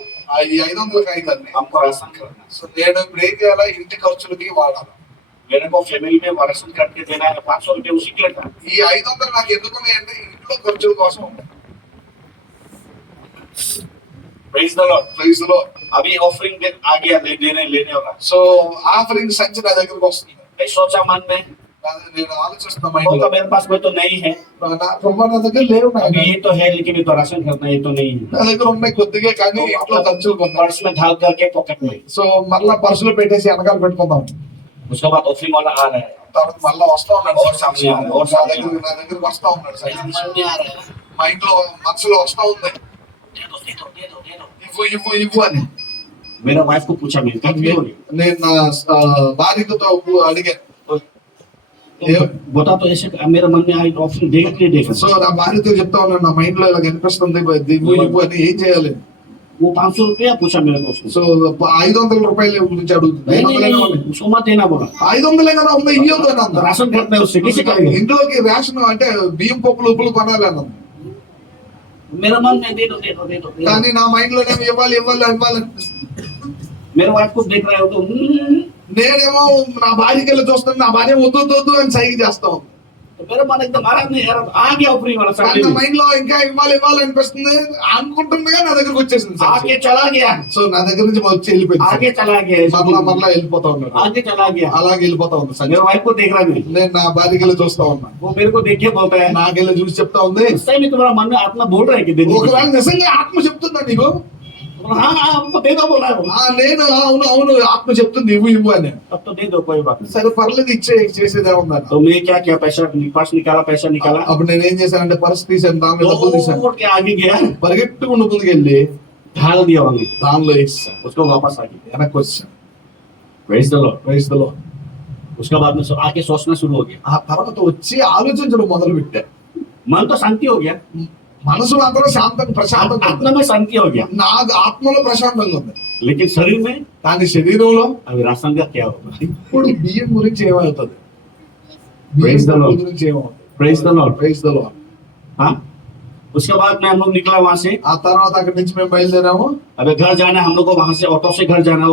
ఈ 500 కాగితాన్ని हमको राशन करना है। సో నేను ఇప్పుడు ఏం చేయాలా? ఇంటి ఖర్చులకి వాడాలి. मेरे को फैमिली में राशन करके देना है 500 रुपये उसी के लिए था। ఈ 500 నాకు ఎందుకున్నాయంటే ఇంట్లో ఖర్చుల కోసం ఉంటాయి. Praise the Lord। ప్రైజ్ లో अभी ऑफरिंग आ गया लेने वाला। సో ఆఫరింగ్ సంచి నా దగ్గరకు వస్తుంది. मैं सोचा मन में, నేను ఆలోచిస్తున్నా होगा మైండ్ मेरे पास में तो नहीं है, నా దగ్గర లేవు. अभी ये तो है लेकिन ये तो राशन करना ये तो नहीं है। నా దగ్గర ఉన్నాయి కొద్దిగా కానీ ఇంట్లో ఖర్చులు కొన్నా. पर्स में ढाल करके पॉकेट में, సో మళ్ళా పర్సులో పెట్టేసి వెనకాల పెట్టుకుందాం. उसके बाद ऑफरिंग वाला आ रहा है తర్వాత మళ్ళా వస్తా ఉన్నాడు. और सामने आ रहा है, और నా सामने దగ్గరికి వస్తా ఉన్నాడు. सामने आ रहा है। మా ఇంట్లో మనసులో వస్తా ఉంది. दे दो दे दो दे दो दे दो। ఇవ్వు ఇవ్వు ఇవ్వు అని. मेरा वाइफ को पूछा मैंने, कब क्यों नहीं? నేను నా భార్యతో అడిగాను. तो बता तो ऐसे मेरे मन में आई ऑफरिंग देगा कि नहीं देगा। సో నా భార్యతో చెప్తా ఉన్నాను, నా మైండ్ లో ఇలా కనిపిస్తుంది ఇవ్వు ఇవ్వు అని. ఏం చేయాలి? वो 500 रुपया पूछा मेरे को उसने। సో 500 రూపాయల గురించి అడుగుతుంది. नहीं 500 नहीं ఉన్నాయి. नहीं, उसको मत देना बोला। 500 కదా ఉంది, ఇవ్వద్దు అని అన్నా. राशन करना है उससे किसी करेगा। ఇంట్లోకి రేషన్ అంటే బియ్యం పప్పులు ఉప్పులు కొనాలి అన్నా. मेरा मन में दे दो दे दो दे दो, दे दो। కానీ నా మైండ్ లోనేమో ఇవ్వాలి ఇవ్వాలి ఇవ్వాలి అనిపిస్తుంది. मेरे वाइफ को देख रहे हो तो నేనేమో నా భార్యకి వెళ్ళి చూస్తాను, నా భార్య వద్దు వద్దు వద్దు అని సైకి చేస్తాం. तो मेरा मन एकदम महाराज नहीं यार आ गया ऑफरिंग वाला కానీ सामने నా में। మైండ్ లో ఇంకా ఇవ్వాలి ఇవ్వాలి అనిపిస్తుంది అనుకుంటుండగా నా దగ్గరకు వచ్చేసింది. आगे चला गया, సో నా దగ్గర నుంచి వచ్చి వెళ్ళిపోయింది. आगे चला गया, మరలా వెళ్ళిపోతా ఉన్నాడు. आगे चला गया। అలాగే వెళ్ళిపోతా ఉంది సంగతి. मेरे वाइफ को देख रहा है, నేను నా భార్యకి వెళ్ళి చూస్తా ఉన్నా. वो मेरे को देख के बोलता है, నాకెళ్ళి చూసి చెప్తా ఉంది, सही में तुम्हारा मन में आत्मा बोल रहा है कि देने के ఒకవేళ నిజంగా ఆత్మ చెప్తుందా నీకు? लिए? हाँ हाँ हमको दे दो बोला है वो। నేను అవును అవును ఆత్మ చెప్తుంది ఇవ్వు ఇవ్వు అని. अब तो दे दो कोई बात नहीं। సరే పర్లేదు చేసేదే ఉందని. तो मैं क्या किया, पैसा पर्स निकाला, पैसा निकाला, అప్పుడు నేను ఏం చేశానంటే పర్స్ తీసాను, దానిలో డబ్బులు తీసాను. दौड़ के आगे गया, పరిగెట్టుకుంటూ ముందుకెళ్ళి ढाल दिया वहां, దానిలో వేసాను. उसको वापस आ गया। వెనక్కి వచ్చాను. Praise the Lord. Praise the Lord. उसके बाद में आके सोचना शुरू हो गया, ఆ తర్వాత వచ్చి ఆలోచించడం మొదలు పెట్టా. मन तो शांति हो गया, మనసు మాత్రం శాంతంగా ప్రశాంతంగా ఉంది. आत्मा में शांति हो गया, నాకు ఆత్మలో ప్రశాంతంగా ఉంది. लेकिन शरीर में కానీ శరీరంలో अभी राशन का क्या होगा। ఇప్పుడు బియ్యం గురించి ఏమవుతుంది? Praise the Lord. గురించి ఏమవుతుంది? Praise the Lord। Praise the Lord. हाँ, उसके बाद में हम लोग निकला वहां से। ఆ తర్వాత అక్కడి నుంచి మేము బయలుదేరాము. अबे घर जाना है हम लोग को, वहां से ऑटो से घर जाना है,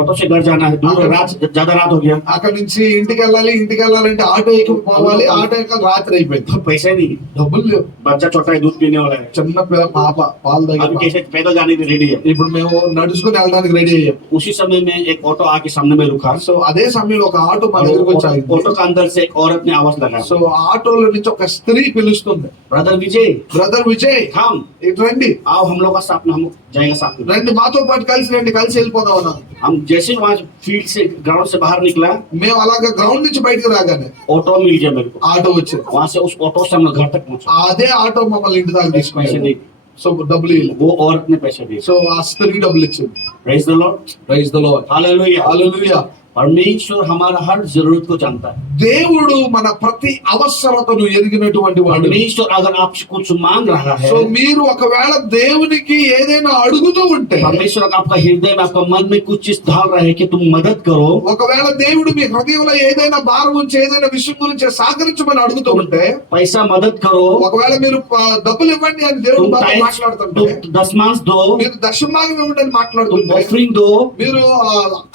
ऑटो से घर जाना है, दूर रात ज्यादा रात हो गया, అక్కడి నుంచి ఇంటికి వెళ్ళాలంటే ఆటో ఎక్కి పోవాలి. ఆటో ఎక్క రాత్రి అయిపోయింది. तो पैसे नहीं, డబ్బులు లేవు. बच्चा छोटा है दूध पीने वाला है, చిన్న పిల్ల పాప పాలు अभी దగ్గర. कैसे पैदल जाने की रेडी है। ఇప్పుడు మేము నడుచుకుని వెళ్ళడానికి రెడీ అయ్యాం. उसी समय में एक ऑटो आके सामने में रुका, సో అదే సమయంలో ఒక ఆటో మా దగ్గరకు వచ్చి ऑटो का अंदर से एक औरत ने आवाज लगाया, సో ఆటోలో నుంచి ఒక స్త్రీ పిలుస్తుంది, ब्रदर विजय బ్రదర్ విజయ్ हम ఇటు రండి, आओ हम लोग का साथ में, हम जाएगा साथ में। రండి మాతో పాటు కలిసి రండి, కలిసి వెళ్ళిపోదాం అన్నాను. हम जैसे वहां फील्ड से ग्राउंड से बाहर निकला, మేము అలాగా గ్రౌండ్ నుంచి బయటకు రాగానే ऑटो मिल गया मेरे को, ఆటో వచ్చింది. वहां से उस ऑटो से हम लोग घर तक पहुंचा। అదే ఆటో మమ్మల్ని ఇంటి దాకా पैसे తీసుకుని नहीं, సో డబ్బులు ఇవ్వలేదు. वो औरत ने पैसे दिए। సో ఆ స్త్రీ డబ్బులు ఇచ్చింది. Praise the Lord. Praise the Lord. Hallelujah. Hallelujah. परमेश्वर हमारा हर जरूरत को जानता है। దేవుడు మన ప్రతి అవసరతను ఎరిగినటువంటి వాడు. परमेश्वर अगर आपसे कुछ मांग रहा है, సో మీరు ఒకవేళ దేవునికి ఏదైనా అడుగుతూ ఉంటే, परमेश्वर आपका हृदय में, आपका मन में कुछ चीज डाल रहा है कि तुम मदद करो, ఒకవేళ దేవుడు మీ హృదయంలో ఏదైనా భారం ఉంచి ఏదైనా విషయం గురించి సహకరించమని అడుగుతూ ఉంటే, पैसा मदद करो, ఒకవేళ మీరు డబ్బులు ఇవ్వండి అని దేవుడు तुम మాతో टाइम మాట్లాడుతుంటే, तुम दशमांश दो, మీరు దశమాగం ఇవ్వండి అని तुम మాట్లాడుతుంటే, ऑफरिंग दो, మీరు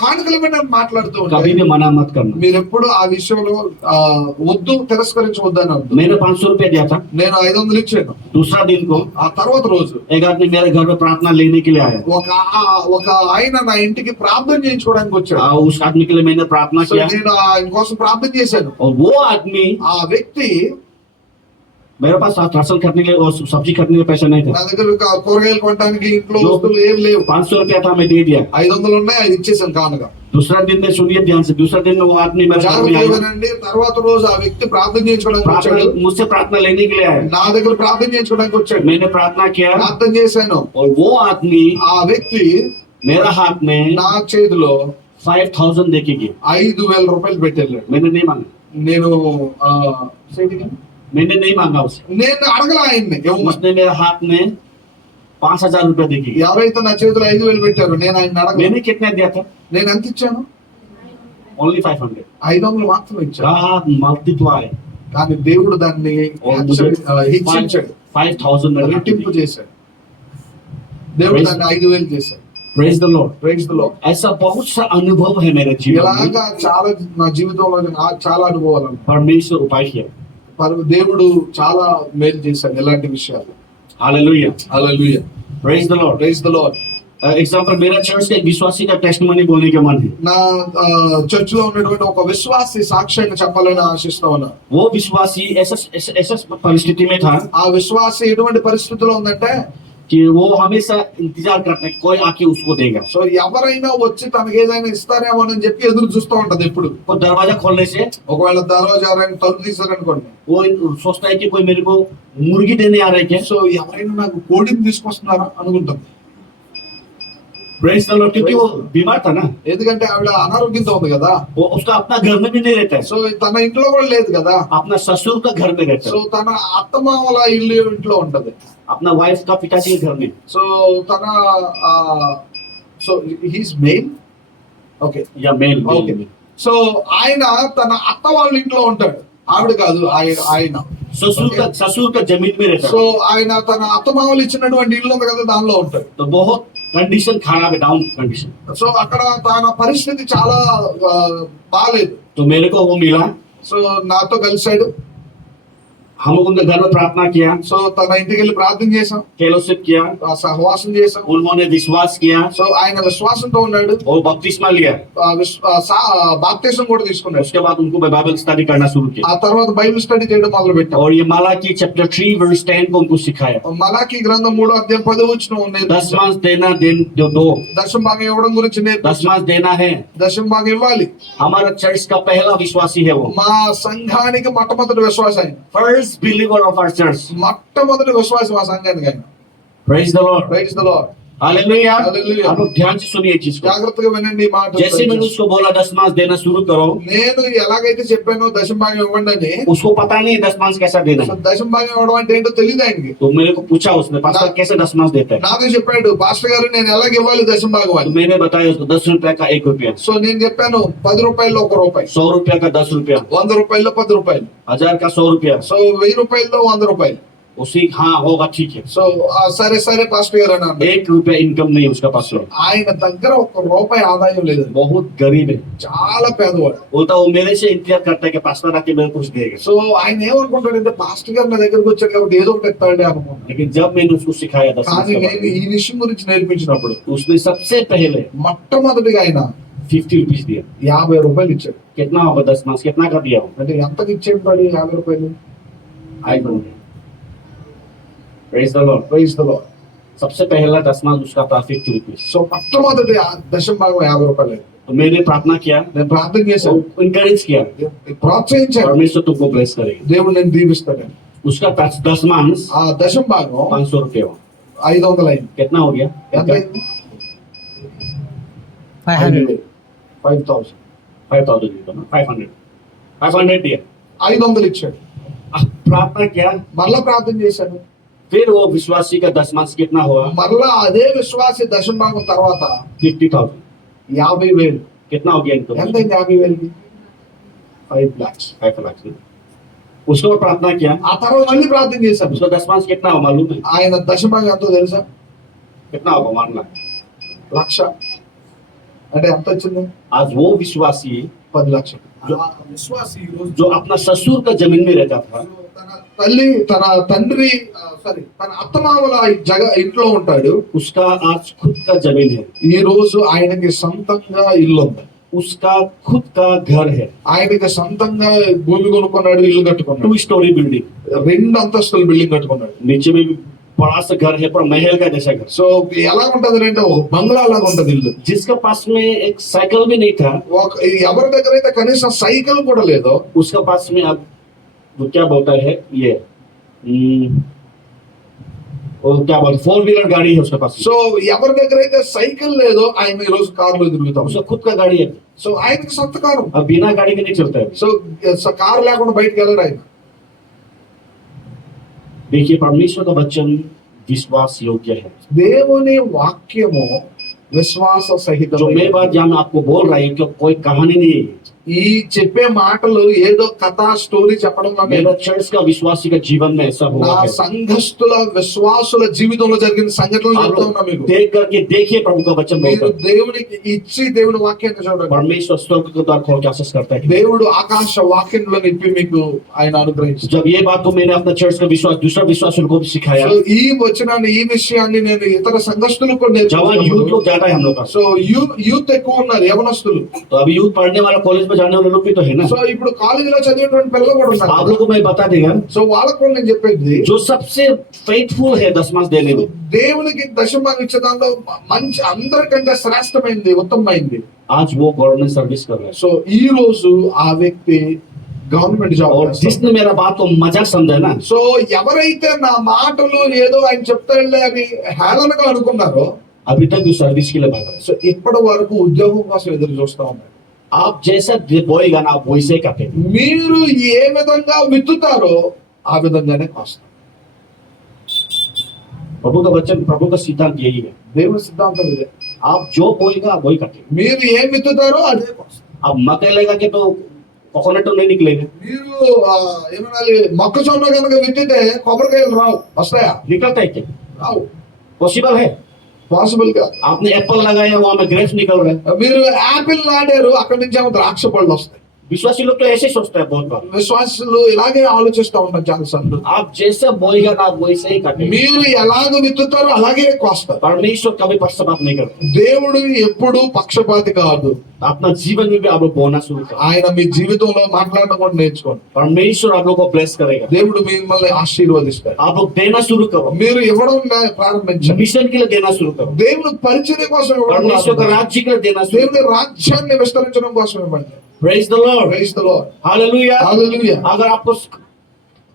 కానుకలు ఇవ్వండి అని మాట్లాడుతూ ఉంటే, कभी भी मना मत करना। మీరు ఎప్పుడు ఆ విషయంలో వద్దు, తిరస్కరించవద్దు అని అర్థం. मैंने 500 रुपया दिया था, నేను 500 ఇచ్చాను. दूसरा दिन को ఆ తర్వాత రోజు एक आदमी मेरे घर में प्रार्थना लेने के लिए आया, ఒక ఆయన నా ఇంటికి ప్రార్థన చేయించుకోవడానికి వచ్చాడు. उस आदमी के लिए मैंने प्रार्थना సో किया, నేను ఆయన కోసం ప్రార్థన చేశాను. और वो आदमी ఆ వ్యక్తి मेरे पास राशन खरीदने के लिए और सब्जी खरीदने का पैसा नहीं నా था। దగ్గర కూరగాయలు కొనడానికి ఇంట్లో जो వస్తువులు ఏం లేవు. 500 रुपया था, मैं दे दिया। 500 ఉన్నాయి, అది ఇచ్చేసాను కానుగా. दूसरा दिन में सुनिए ध्यान से, दूसरा दिन वो आदमी मेरे घर में జాగ్రత్తగా आया, వినండి. తర్వాత రోజు ఆ వ్యక్తి ప్రార్థన చేయించుకోవడానికి వచ్చాడు. मुझसे प्रार्थना लेने के लिए आया। నా దగ్గర ప్రార్థన చేయించుకోవడానికి వచ్చాడు. मैंने प्रार्थना किया ప్రార్థన చేశాను. और वो आदमी ఆ వ్యక్తి मेरा हाथ में నా చేతిలో 5000 देके गया। 5,000 రూపాయలు పెట్టాడు. मैंने नहीं मांगा, నేను मैंने नहीं मांगा उसे। నేను అడగల ఆయన్ని ఇవ్వమని. उसने मेरे हाथ में 5000 रुपया देके गया। ఎవరైతే నా చేతిలో 5,000 పెట్టారో నేను ఆయన అడగ. मैंने कितना दिया था? నేను ఎంత ఇచ్చాను? ओनली 500। 500 మాత్రమే ఇచ్చాను. God multiply కానీ దేవుడు దాన్ని और मुझे హెచ్చించాడు, 5000 में రెట్టింపు చేశాడు. దేవుడు దాన్ని 5,000 చేశాడు. Praise the Lord. Praise the Lord. ऐसा बहुत सा अनुभव है मेरे जीवन में। ఇలాగా చాలా నా జీవితంలో చాలా అనుభవాలు ఉన్నాయి. परमेश्वर उपाय किया। దేవుడు చాలా మేలు చేశాడు ఇలాంటి విషయాలు. Hallelujah. Hallelujah. Praise the Lord. Praise the Lord. Example, मेरा चर्च का एक विश्वासी का टेस्टिमनी बोलने का मन है। నా చర్చ్ లో ఉన్నటువంటి ఒక విశ్వాసి సాక్ష్యాన్ని చెప్పాలని ఆశిస్తా ఉన్నా. वो विश्वासी ऐसा परिस्थिति में था ఆ విశ్వాసి ఎటువంటి పరిస్థితిలో ఉందంటే, कि वो हमेशा इंतजार करता है कोई आके उसको देगा। సో ఎవరైనా వచ్చి తనకి ఏదైనా ఇస్తారేమో అని చెప్పి ఎదురు చూస్తూ ఉంటది ఎప్పుడు. और दरवाजा खोलने से ఒకవేళ దర్వాజా తలుపు తీసారనుకోండి, वो सोचता है कि कोई मेरे को मुर्गी देने आ रहा है क्या। సో ఎవరైనా నాకు కోడిని తీసుకొస్తున్నారా అనుకుంటాం. प्रेज द लॉर्ड, क्योंकि वो बीमार था ना, ఎందుకంటే ఆవిడ అనారోగ్యంతో ఉంది కదా. वो उसका अपना घर में भी नहीं रहता है, సో తన ఇంట్లో కూడా లేదు కదా. अपना ससुर का घर में रहता సో है, తన అత్తమామల ఇల్లు ఇంట్లో ఉంటది. अपना वाइफ का पिताजी के घर में। సో తన సో హీస్ మెయిల్. ఓకే. या मेल ఓకే. సో ఆయన తన అత్త వాళ్ళ ఇంట్లో ఉంటాడు, ఆవిడ కాదు. ఆయన ससुर का जमीन में रहता సో है। ఆయన తన అత్తమామలు ఇచ్చినటువంటి ఇల్లు ఉంది కదా, దానిలో ఉంటాడు. तो बहुत कंडीशन खराब है, डाउन कंडीशन। సో అక్కడ తన పరిస్థితి చాలా బాలేదు. तो मेरे को वो मिला, సో నాతో కలిశాడు. हम उनके घर में प्रार्थना किया, సో తన ఇంటికి వెళ్ళి ప్రార్థన చేశాం, फेलोशिप किया, ఆ సహవాసం చేశాం. उन्होंने विश्वास किया సో ఆయన విశ్వాసంతో ఉన్నాడు. और बपतिस्मा लिया। బాప్తిసం కూడా తీసుకున్నాడు. उसके बाद उनको बाइबल स्टडी करना शुरू किया ఆ తర్వాత బైబిల్ స్టడీ చేయడం మొదలు పెట్టాం. और ये मलाकी चैप्टर 3 वर्स 10 को उनको सिखाया। మలాకి గ్రంథం 3:10 दशमांश देना दो, దశమ భాగం ఇవ్వడం గురించి నేర్పించాం. दशमांश देना है। దశమ భాగం ఇవ్వాలి. हमारा चर्च का पहला विश्वासी है वो, మా సంఘానికి మొట్టమొదటి విశ్వాసం ఆయన. First believer of our church. మొట్టమొదటి విశ్వాసం మా సంఘానికి ఆయన. Praise the Lord. Praise the Lord. Hallelujah. Hallelujah. आप लोग ध्यान से सुनिए चीज को। జాగ్రత్తగా వినండి ఈ మాట. जैसे मैंने उसको बोला दशमांश देना शुरू करो, నేను ఎలాగైతే చెప్పానో దశమ భాగం ఇవ్వండి అని, उसको पता नहीं है दशमांश कैसा देना है। దశమ భాగం ఇవ్వడం అంటే ఏంటో తెలియదు ఆయనకి. तो मेरे को पूछा उसने, पास्टर कैसे दशमांश देता है। నాతో చెప్పాడు, పాస్టర్ గారు నేను ఎలాగ ఇవ్వాలి దశమ భాగం तो అని. मैंने बताया उसको 10 रुपया का 1 रुपया, సో నేను చెప్పాను 10 రూపాయల్లో 1 రూపాయి, 100 रुपया का 10 रुपया, 100 రూపాయల్లో 10 రూపాయలు, 1000 का 100 रुपया। సో 1000 రూపాయల్లో 100 రూపాయలు. उसी हाँ होगा ठीक है। సో సరే సరే పాస్టర్ గారు అన్నాడు. 1 रुपया इनकम नहीं है उसका पास में, ఆయన దగ్గర 1 రూపాయి ఆదాయం లేదు, बहुत गरीब है। చాలా పేదవాడు. बोलता वो मेरे से इंतजार करता है कि पास्टर आके मेरे को कुछ देगा। సో ఆయన ఏమనుకుంటాడంటే పాస్టర్ గారు నా దగ్గరకు వచ్చాడు కాబట్టి ఏదో ఒకటి ఎత్తాడే అనుకున్నాను. लेकिन जब मैंने उसको सिखाया दशमांश కానీ के నేను बारे ఈ విషయం గురించి నేర్పించినప్పుడు में, उसने सबसे पहले మొట్టమొదటిగా ఆయన 50 रुपीज दिया। 50 రూపాయలు ఇచ్చాడు. कितना होगा दशमांश, कितना का दिया हो? అంటే ఎంతకి ఇచ్చేది 50 రూపాయలు? 500। Praise the Lord. Praise the Lord. सबसे पहला दशमांश उसका था 50 रुपीज। సో మొట్టమొదటి దశమ భాగం 50 రూపాయలు. तो मैंने प्रार्थना किया, నేను ప్రార్థన చేశాను, इनकरेज किया, ప్రోత్సహించాను, परमेश्वर तुमको ब्लेस करेगा। దేవుడు నేను దీవిస్తాడని. उसका दशमांश ఆ దశమ భాగం 500 रुपये हो। 500 అయింది. कितना हो गया? ఎంత అయింది? 500. 5000. 5000 दिया ना, 500 दिया। 500 ఇచ్చాడు. प्रार्थना किया, మరలా ప్రార్థన చేశాను. फिर वो विश्वासी का दशमांश कितना हुआ? మరలా అదే విశ్వాసి దశమ భాగం తర్వాత 50,000। 50,000. कितना हो गया इनकम? ఎంత అయింది 50,000కి? 5 lakhs. 5 लाख। उसको प्रार्थना किया, ఆ తర్వాత మళ్ళీ ప్రార్థన చేశాను. उसका दशमांश कितना हो मालूम है? ఆయన దశమ భాగం ఎంతో తెలుసా? कितना होगा? 1 लाख। 1,00,000. అంటే ఎంత వచ్చింది? आज वो विश्वासी 10 లక్షలు. ఆ విశ్వాసి ఈ రోజు जो अपना ससुर का जमीन में रहता था, తన తల్లి తన తండ్రి తన అత్తమామల ఇంట్లో ఉంటాడు. उसका आज खुद का जमीन है। ఈ రోజు ఆయనకి సొంతంగా ఇల్లు ఉంది. उसका खुद का घर है, ఆయనకి సొంతంగా భూమి కొనుక్కున్నాడు, ఇల్లు కట్టుకున్నాడు, 2 story बिल्डिंग, 2 అంతస్తుల బిల్డింగ్ కట్టుకున్నాడు. नीचे में भी बड़ा सा घर है, पर महल का जैसा घर, సో ఎలా ఉంటది అంటే ఒక బంగ్లా లాగా ఉంటది ఇల్లు. जिसका पास में एक साइकिल भी नहीं था, ఎవరి దగ్గర అయితే కనీసం సైకిల్ కూడా లేదో, उसका पास में अब वो क्या बोलता है ये वो क्या बोलते 4-wheeler गाड़ी है उसके पास, సో ఎవరి దగ్గర అయితే సైకిల్ లేదో ఆయన ఈ రోజు కారులో తిరుగుతాం. उसका खुद का गाड़ी है, సో ఆయనకి సొంత కారు. अब बिना गाड़ी के नहीं चलता है. సో కారు లేకుండా బయటకు వెళ్ళాడు ఆయన. देखिए परमेश्वर का वचन विश्वास योग्य है. దేవుని వాక్యము విశ్వాస जो సహితము. मैं बात यहाँ मैं आपको बोल रहा है कि कोई कहानी नहीं है, ఈ చెప్పే మాటలు ఏదో కథ స్టోరీ చెప్పడం వల్ల मेरा चर्च का विश्वासी का जीवन में ऐसा हुआ నా है. సంఘస్థుల విశ్వాసుల జీవితంలో జరిగిన సంఘటనలు आप చెప్తా लोग ఉన్నా మీకు. देख करके देखिए प्रभु का वचन మీరు बोलता है. దేవునికి ఇచ్చి దేవుని వాక్యాన్ని చూడండి. परमेश्वर स्वर्ग को द्वार खोल के आशीष करता है. దేవుడు ఆకాశ వాక్యంలో నింపి మీకు ఆయన అనుగ్రహించారు. जब ये बात को मैंने अपना चर्च का विश्वास दूसरा विश्वासियों को भी सिखाया, సో ఈ వచనాన్ని ఈ విషయాన్ని నేను ఇతర సంఘస్థులకు కూడా जवान यूथ నేర్చుకున్నాను. लोग ज्यादा है हम लोग का, సో యూత్ ఎక్కువ ఉన్నారు, యవనస్తులు. तो अभी यूथ पढ़ने वाला कॉलेज में जाने वाले लोग भी तो है ना. సో ఇప్పుడు కాలేజీలో చదివేటువంటి పిల్లలు కూడా आप ఉన్నారు. लोग को मैं बता देगा, సో వాళ్ళకు కూడా నేను చెప్పేది, जो सबसे फेथफुल है दशमांश देने में, దేవునికి దశమాన్ని ఇచ్చే దాంట్లో మంచి అందరికంటే శ్రేష్టమైంది, ఉత్తమమైంది. आज वो गवर्नमेंट सर्विस कर रहा है. సో ఈ రోజు ఆ వ్యక్తి గవర్నమెంట్ జాబ్ और చేస్తాడు. जिसने मेरा बात को मजाक समझा ना, సో ఎవరైతే నా మాటలు ఏదో ఆయన చెప్తాడులే అని హేళనగా అనుకున్నారో, अभी तक भी सर्विस के लिए भाग रहे हैं. సో ఇప్పటి వరకు ఉద్యోగం కోసం ఎదురు చూస్తా ఉన్నారు. आप जैसा बोएगा ना आप वैसे ही काटेंगे. మీరు ఏ విధంగా విత్తుతారో ఆ విధంగానే కాస్తారు. प्रभु का वचन, प्रभु का सिद्धांत यही है, దేవుని సిద్ధాంతం ఇదే. आप जो बोएगा आप वही काटेंगे. మీరు ఏం విత్తుతారో అదే కాస్తారు. अब मकई लगा के तो कोकोनट तो नहीं निकलेगा, మీరు ఏమనాలి, మొక్కజొన్న కనుక విత్తితే కొబ్బరికాయలు రావు, వస్తాయా? निकलता है क्या? రావు. पॉसिबल है? పాసిబుల్ గా. आपने एप्पल लगाया वहां में ग्रेप्स निकल रहे हैं. మీరు యాపిల్ నాటారు, అక్కడి నుంచి ఏమో ద్రాక్ష పళ్ళు వస్తాయి. विश्वासी लोग तो ऐसे ही सोचते हैं बहुत बार. విశ్వాసులు ఇలాగే ఆలోచిస్తూ ఉంటారు చాలా సార్లు. आप जैसे बोएगा ना आप वैसे ही काटेंगे. మీరు ఎలాగ విత్తుతారో అలాగే కోస్తారు. परमेश्वर कभी पक्षपात नहीं करता. దేవుడు ఎప్పుడు పక్షపాతి కాదు. अपना जीवन में भी आप लोग बोना शुरू करो. ఆయన మీ జీవితంలో మాట్లాడడం కూడా నేర్చుకోండి. परमेश्वर आप लोग को ब्लेस करेगा. దేవుడు మిమ్మల్ని ఆశీర్వదిస్తాడు. आप लोग देना शुरू करो, మీరు ఇవ్వడం ప్రారంభించండి. मिशन के लिए देना शुरू करो, దేవుడు పరిచర్య కోసం ఇవ్వడం परमेश्वर का ప్రారంభించండి. राज्य के लिए देना शुरू దేవుని రాజ్యాన్ని విస్తరించడం కోసం ఇవ్వండి. करो. Praise the Lord, praise the Lord. Hallelujah. Hallelujah. अगर आपको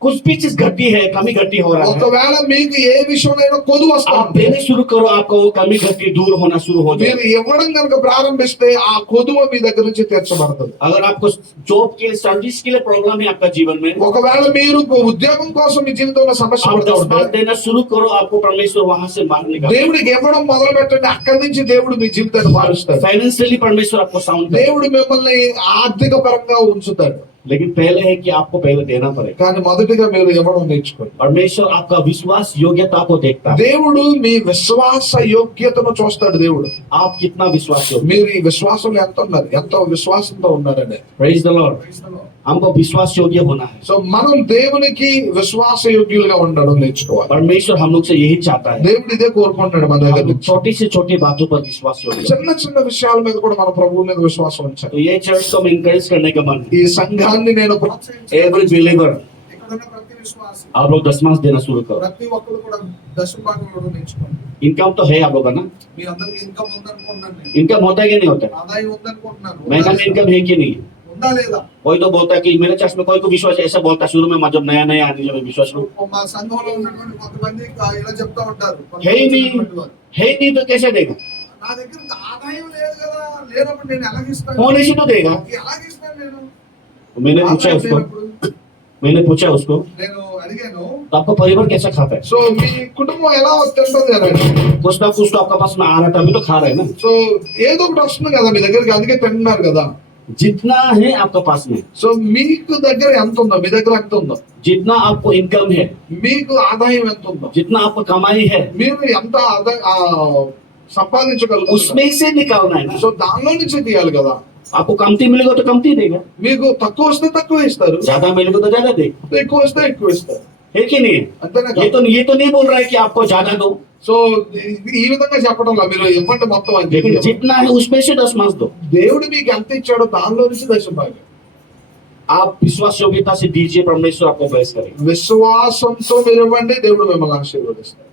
कुछ भी चीज घटी है, कमी घटी हो रहा है, ఒకవేళ మీకు ఏ విషయంలో కొదువు आप వస్తుంది, देने शुरू करो, आपको वो कमी घटी दूर होना शुरू हो మీరు जाए. ఇవ్వడం కనుక ప్రారంభిస్తే ఆ కొదువు మీ దగ్గర నుంచి తీర్చబడుతుంది. अगर आपको जॉब के लिए, सर्विस के लिए प्रॉब्लम है आपका जीवन में, ఒకవేళ మీరు ఉద్యోగం కోసం మీ జీవితంలో సమస్య आप పడుతూ 10 ఉంటే बार देना शुरू करो, आपको परमेश्वर वहां से बाहर निकाल. దేవుడికి ఇవ్వడం మొదలు పెట్టండి. అక్కడి నుంచి దేవుడు మీ జీవితాన్ని మారుస్తాడు. फाइनेंशियली परमेश्वर आपको साउंड करे, దేవుడు మిమ్మల్ని ఆర్థిక పరంగా ఉంచుతాడు. लेकिन पहले है कि आपको पहले देना पड़ेगा. కానీ మొదటిగా మీరు ఇవ్వడం నేర్చుకోండి. परमेश्वर आपका विश्वास योग्यता को देखता है. దేవుడు మీ విశ్వాస యోగ్యతను చూస్తాడు. దేవుడు आप कितना विश्वास योग्य. మీరు ఈ విశ్వాసంలో ఎంత ఉన్నారు, ఎంత విశ్వాసంతో ఉన్నారని. Praise the Lord. हमको विश्वास योग्य होना है. సో మనం దేవునికి విశ్వాస యోగ్యులుగా ఉండడం నేర్చుకోవాలి. परमेश्वर हम लोग से यही चाहता है. దేవుడు ఇదే కోరుకుంటున్నాడు మన దగ్గర हम लोग నుంచి. छोटी से छोटी बातों पर विश्वास योग्य. చిన్న చిన్న విషయాల మీద కూడా మన ప్రభువు మీద విశ్వాసం ఉంచాలి. तो ये चर्च को मैं इंकरेज करने का मन, ఈ సంఘాన్ని నేను ప్రోత్సహించాలి. एवरी बिलीवर ఇక్కడ ఉన్న ప్రతి విశ్వాసి, आप लोग दशमांश देना शुरू करो. ప్రతి ఒక్కరు కూడా దశభాగం ఇవ్వడం నేర్చుకోండి. इनकम तो है आप लोग का ना, మీ అందరికి ఇన్కమ్ ఉందనుకుంటున్నాను నేను. इनकम होता है कि नहीं होता है? ఆదాయం ఉందనుకుంటున్నాను. महीना में इनकम है कि नहीं? ఉందా లేదా? कोई तो बोलता है कि मेरे चर्च में कोई को विश्वास ऐसा बोलता है, शुरू में जब नया नया आने जब विश्वास लो మా సంఘంలో ఉన్నటువంటి కొంతమంది ఇలా చెప్తా ఉంటారు. है ही नहीं, है ही नहीं तो कैसे देगा? నా దగ్గర ఆదాయం లేదు కదా, లేనప్పుడు నేను ఎలాగిస్తాను? होने से तो देगा. ఎలాగిస్తాను నేను? तो मैंने पूछा ఆదాయం उसको, లేనప్పుడు मैंने पूछा उसको, నేను అడిగాను, तो आपका परिवार कैसा खाता है? సో మీ కుటుంబం ఎలా తింటుంది అని. कुछ ना कुछ तो आपका पास में आ रहा था, अभी तो खा रहे हैं ना. సో ఏదో ఒకటి వస్తుంది కదా మీ దగ్గరికి, అందుకే తింటున్నారు కదా. जितना है आपका पास में, సో మీకు దగ్గర ఎంత ఉందో, మీ దగ్గర ఎంత ఉందో, जितना आपको इनकम है, మీకు ఆదాయం ఎంత ఉందో, जितना आपको कमाई है, మీరు ఎంత సంపాదించగలుగుతారు, उसमें से निकालना है ना. సో దానిలో నుంచి తీయాలి కదా. आपको कमती मिलेगा तो कमती देगा, మీకు తక్కువ వస్తే తక్కువ ఇస్తారు, ज्यादा मिलेगा तो ज्यादा देगा. ఎక్కువ వస్తే ఎక్కువ ఇస్తారు. है कि नहीं? అంతేనా? ये तो नहीं बोल रहा है कि आपको ज्यादा दो, సో ఈ విధంగా చెప్పడంలో మీరు ఇవ్వండి మొత్తం అని लेकिन చెప్పి जितना है उसमें से 10 दो। దేవుడు మీకు ఎంత ఇచ్చాడో దానిలో నుంచి దశమ భాగం. आप विश्वास योग्यता से दीजिए, परमेश्वर आपको ब्लेस करेगा। విశ్వాసంతో మీరు ఇవ్వండి, దేవుడు మిమ్మల్ని ఆశీర్వదిస్తాడు.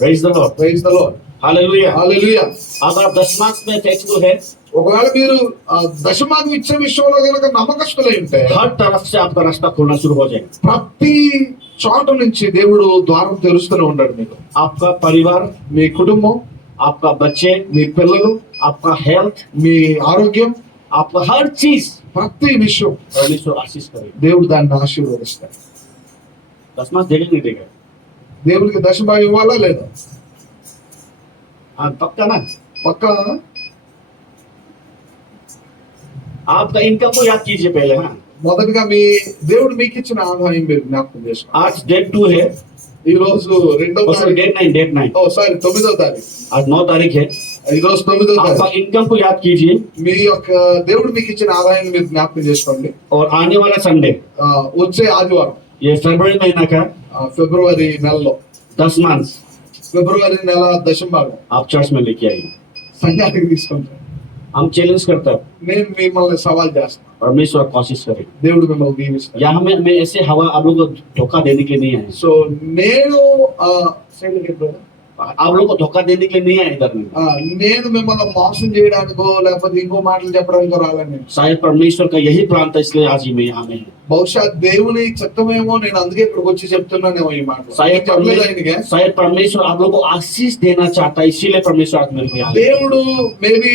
Praise the Lord, praise the Lord, hallelujah. Hallelujah. अगर आप 10 में फेथफुल है, ఒకవేళ మీరు దశమాగం ఇచ్చే విషయంలో కనుక నమ్మకస్తులై ఉంటే हर तरफ से आपका रास्ता खोलना शुरू हो जाएगा। ప్రతి చోట నుంచి దేవుడు ద్వారం తెరుస్తూనే ఉంటాడు మీకు. आपका परिवार, మీ కుటుంబం, आपका बच्चे, మీ పిల్లలు, आपका हेल्थ, మీ ఆరోగ్యం, आपका हर चीज ప్రతి విషయం परमेश्वर आशीष करेगा। దేవుడు దాన్ని ఆశీర్వదిస్తాడు. 10 देगा नहीं देगा? దేవుడికి దశభాగం ఇవ్వాలా లేదా? हाँ पक्का ना? పక్కా. आपका इनकम को याद कीजिए पहले। हाँ, మొదటగా మీ దేవుడు మీకు ఇచ్చిన ఆదాయం మీరు జ్ఞాపకం చేసుకోండి. आज डेट 2 है, ఈ రోజు 2వ తారీఖు, डेट 9। ఓ సారీ 9వ తారీఖు, आज 9 तारीख है। ఈ రోజు 9వ आपका తారీఖు. इनकम को याद कीजिए, మీ యొక్క దేవుడు మీకు ఇచ్చిన ఆదాయాన్ని మీరు జ్ఞాపకం చేసుకోండి. और आने वाला संडे, వచ్చే ఆదివారం, ये फरवरी महीना का ఫిబ్రవరి నెలలో, 10 मंथ ఫిబ్రవరి నెల దశమ భాగం आप चर्च में लेके आइए। సంఘానికి తీసుకుంటాను. हम चैलेंज करते हैं, నేను మిమ్మల్ని సవాల్ చేస్తాను. परमेश्वर कोशिश करें। దేవుడు మిమ్మల్ని దీవిస్తాడు. यहाँ में ऐसे हवा आप लोग को धोखा देने के लिए नहीं आए। సో నేను आप लोग को धोखा देने के लिए नहीं आए इधर में। నేను మిమ్మల్ని మోసం చేయడానికో లేకపోతే ఇంకో మాటలు చెప్పడానికో రాలని. शायद परमेश्वर का यही प्लान था, इसलिए आज ही मैं यहाँ में है। బహుశా దేవుని చిత్తమేమో, నేను అందుకే ఇక్కడికి వచ్చి చెప్తున్నానేమో ఈ మాట. शायद చెప్పలేదు ఆయనకి. शायद परमेश्वर आप लोग को आशीष देना चाहता है, इसीलिए परमेश्वर आज मेरे को यहाँ ले आया। దేవుడు మేబీ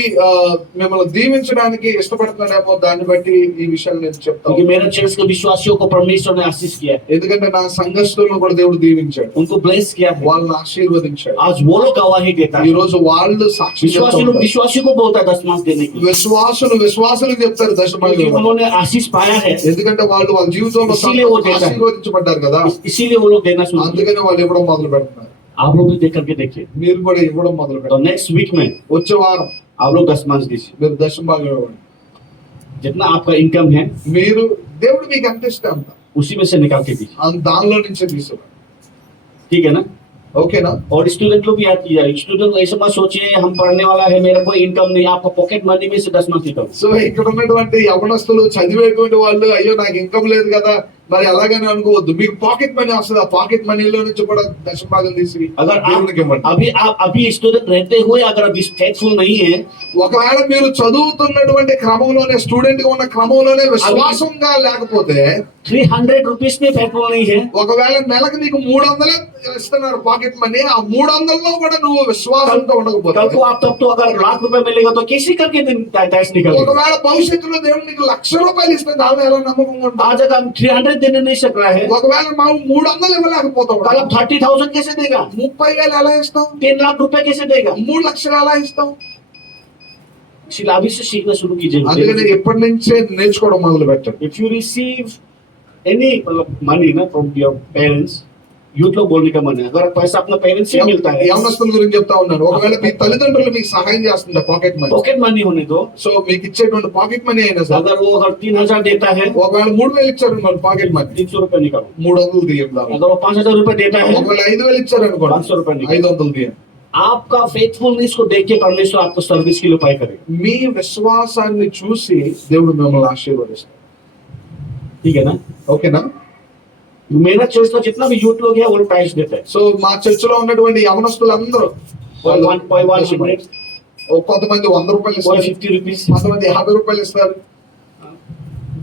మిమ్మల్ని దీవించడానికి ఇష్టపడుతున్నాడేమో, దాన్ని బట్టి ఈ విషయాలు నేను చెప్తాను. क्योंकि मेरे चर्च के विश्वासियों को परमेश्वर ने आशीष किया है, ఎందుకంటే నా సంఘస్థులను కూడా దేవుడు దీవించాడు, उनको ब्लेस किया है। వాళ్ళని ఆశీర్వదించాడు. आज वो लोग गवाही देता ఈ है। రోజు వాళ్ళు సాక్షి विश्वासी लोग विश्वासी को बोलता है 10 मास देने के लिए, విశ్వాసులకు చెప్తారు क्योंकि దశమాగం. उन्होंने आशीष पाया है, ఎందుకంటే వాళ్ళు వాళ్ళ జీవితంలో ఇసిలే ఓ దేతా హై. ఆశీర్వదించబడ్డారు కదా, इसीलिए वो लोग देना शुरू किया। అందుకని వాళ్ళు ఇవ్వడం మొదలు పెడుతున్నారు. आप लोग भी देख करके देखिए। మీరు కూడా ఇవ్వడం మొదలు तो పెట్టారు. नेक्स्ट वीक में వచ్చే వారం आप लोग 10 मास दीजिए। మీరు దశమాగం ఇవ్వండి. जितना आपका इनकम है మీరు దేవుడు మీకు ఎంత ఇస్తే అంత उसी में से निकाल के दीजिए, దానిలో నుంచే తీసుకురండి. ठीक है ना? ఓకేనా? और स्टूडेंट लोग भी याद किया, स्टूडेंट ऐसे मत सोचिए हम पढ़ने वाला है मेरा कोई इनकम नहीं, आपका पॉकेट मनी में से 10 मास निकालो। సో ఇక్కడ ఉన్నటువంటి యవనస్తులు, చదివేటువంటి వాళ్ళు, అయ్యో నాకు ఇన్కమ్ లేదు కదా మరి అలాగని అనుకోవద్దు. మీకు పాకెట్ మనీ వస్తుంది, ఆ పాకెట్ మనీలో నుంచి కూడా దశభాగం తీసి अगर దేవునికి ఇవ్వండి. आप अभी स्टूडेंट रहते हुए अगर अभी फेथफुल नहीं है, ఒకవేళ మీరు చదువుతున్నటువంటి క్రమంలోనే, స్టూడెంట్ గా ఉన్న క్రమంలోనే విశ్వాసంగా లేకపోతే, 300 रुपीज में फेथफुल नहीं है, ఒకవేళ నెలకు నీకు 300 ఇస్తున్నారు పాకెట్ మనీ, ఆ 300లో కూడా నువ్వు విశ్వాసంతో कल ఉండకపోతే, को आप तब तो अगर लाख रुपए मिलेगा तो कैसे करके टैक्स निकालेगा? ఒకవేళ భవిష్యత్తులో దేవుడు నీకు ₹1,00,000 ఇస్తే దాని ఎలా నమ్మకంగా ఉంటావు? आज अगर हम 300 देने नहीं सक रहा है, ఒకవేళ మనం 300 ఇవ్వలేకపోతాం, कल आप 30,000 कैसे देगा? 30,000 ఎలా ఇస్తాం? 3 लाख रुपए कैसे देगा? 3 లక్షలు ఎలా ఇస్తాం? इसलिए अभी से सीखना शुरू అందుకని कीजिए। ఎప్పటి నుంచే నేర్చుకోవడం మొదలు పెట్టండి. If you receive any money ना from your parents, यूथ लोग बोलने का मन है, अगर पैसा अपना पेरेंट्स से मिलता है, యవనస్తుల గురించి చెప్తా ఉన్నాను. ఒకవేళ మీ తల్లిదండ్రులు మీకు సహాయం చేస్తుందా పాకెట్ మనీ, पॉकेट मनी होने दो। సో మీకు ఇచ్చేటువంటి పాకెట్ మనీ అయినా సార్, अगर वो अगर 3,000 देता है, ఒకవేళ 3,000 ఇచ్చారు పాకెట్ మనీ, 300 रुपए निकालो। 300 తీయండి. अगर वो 5,000 रुपए देता है, ఒకవేళ 5,000 ఇచ్చారు అనుకోండి, 500 रुपए निकालो। 500 తీయండి. आपका फेथफुलनेस को देख के परमेश्वर आपको सर्विस के लिए उपाय करेगा, మీ విశ్వాసాన్ని చూసి దేవుడు మిమ్మల్ని ఆశీర్వదిస్తాడు. ठीक है ना? ఓకేనా? मेरा चर्च का जितना भी यूथ लोग है वो लोग प्राइस देते हैं। సో మా చర్చిలో ఉన్నటువంటి యవనస్తులందరూ कोई 100, కొంతమంది ₹100 कोई ఇస్తారు, 50 रुपीज కొంతమంది ₹50 ఇస్తారు.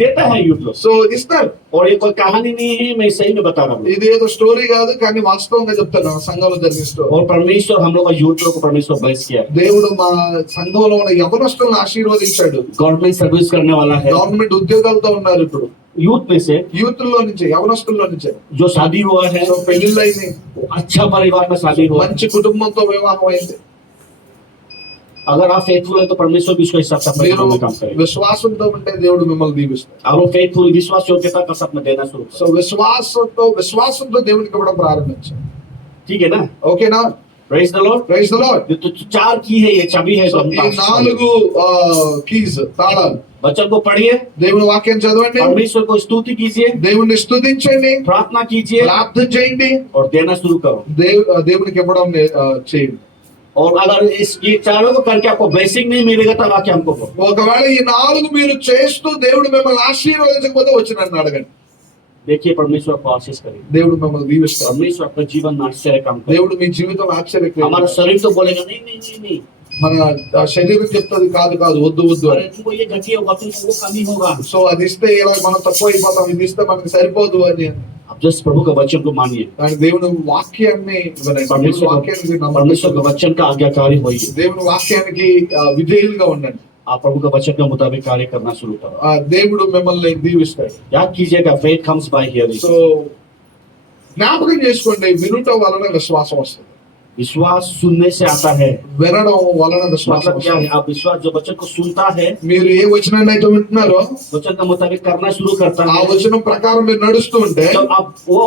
देता है यूथ लोग। సో ఇస్తారు. और ये कोई कहानी नहीं है, मैं सही में बता रहा हूँ। ఇది ఏదో స్టోరీ కాదు, కానీ వాస్తవంగా చెప్తాను. ఆ సంఘంలో జరిగిన స్టోరీ. और परमेश्वर हम लोग का यूथ लोग को परमेश्वर ब्लेस किया है। దేవుడు మా సంఘంలో ఉన్న యవనస్తులను ఆశీర్వదించాడు. गवर्नमेंट सर्विस करने वाला है, గవర్నమెంట్ ఉద్యోగాలతో ఉన్నారు ఇప్పుడు. यूथ में से యూత్లో నుంచి, యవనస్తుల్లో నుంచి. जो शादी हुआ है, సో పెళ్లిళ్ళు అయినాయి, अच्छा परिवार में शादी हुआ। మంచి కుటుంబంతో వివాహం అయింది. अगर आप फेथफुल है तो परमेश्वर भी उसके हिसाब से अपने మీరు काम में काम करेगा। విశ్వాసంతో ఉంటే దేవుడు మిమ్మల్ని దీవిస్తాడు. और वो फेथफुल विश्वास योग्यता का सब में देना शुरू సో करो। విశ్వాసంతో దేవునికి ఇవ్వడం ప్రారంభించాడు. ठीक है ना? ఓకేనా? Praise the Lord. Praise the Lord. ये तो चार की है, ये चाबी है. సో तो हम ఈ पास करें. 4 కీస్ తాళాలు. वचन को पढ़िए, దేవుని వాక్యం చదవండి, परमेश्वर को स्तुति कीजिए, దేవుణ్ణి స్తుతించండి, प्रार्थना कीजिए ప్రార్థన చేయండి, और देना शुरू करो. దేవునికి ఇవ్వడం చేయండి. और अगर इस ये चारों को करके आपको ब्लेसिंग नहीं मिलेगा तब आके हमको बोलो. ఒకవేళ ఈ 4 మీరు చేస్తూ దేవుడు మిమ్మల్ని ఆశీర్వదించకపోతే వచ్చి నన్ను అడగండి. देखिए परमेश्वर को आशीष करें. దేవుడు మిమ్మల్ని దీవిస్తాడు. परमेश्वर अपना जीवन में आश्चर्य काम करे. దేవుడు మీ జీవితం ఆశ్చర్యకరం. हमारा शरीर तो बोलेगा नहीं नहीं नहीं नहीं, మన శరీరం చెప్తుంది కాదు కాదు వద్దు వద్దు अरे అని. तुमको ये घटिया होगा, तुमको वो कमी होगा. సో అది ఇస్తే ఇలా మనం తక్కువ అయిపోతాం, ఇది ఇస్తే మనకి సరిపోదు అని. आप जिस प्रभु का वचन को मानिए, కానీ దేవుని వాక్యాన్ని వినండి. దేవుని వాక్యానికి परमेश्वर का वचन का आज्ञाकारी होइए. దేవుని వాక్యానికి విధేయులుగా ఉండండి. आप प्रभु का वचन के मुताबिक कार्य करना शुरू करो. దేవుడు మిమ్మల్ని దీవిస్తాడు. याद कीजिएगा, faith comes by hearing. So జ్ఞాపకం చేసుకోండి, వినుట వలన విశ్వాసం వస్తుంది. विश्वास सुनने से आता है. వినడం వలన విశ్వాసం मतलब क्या వస్తుంది. है? आप विश्वास जो वचन को सुनता है, మీరు ఏ వచనాన్ని అయితే వింటున్నారో वचन के मुताबिक करना शुरू करता ఆ है. వచనం ప్రకారం మీరు నడుస్తూ ఉంటే, जब आप वो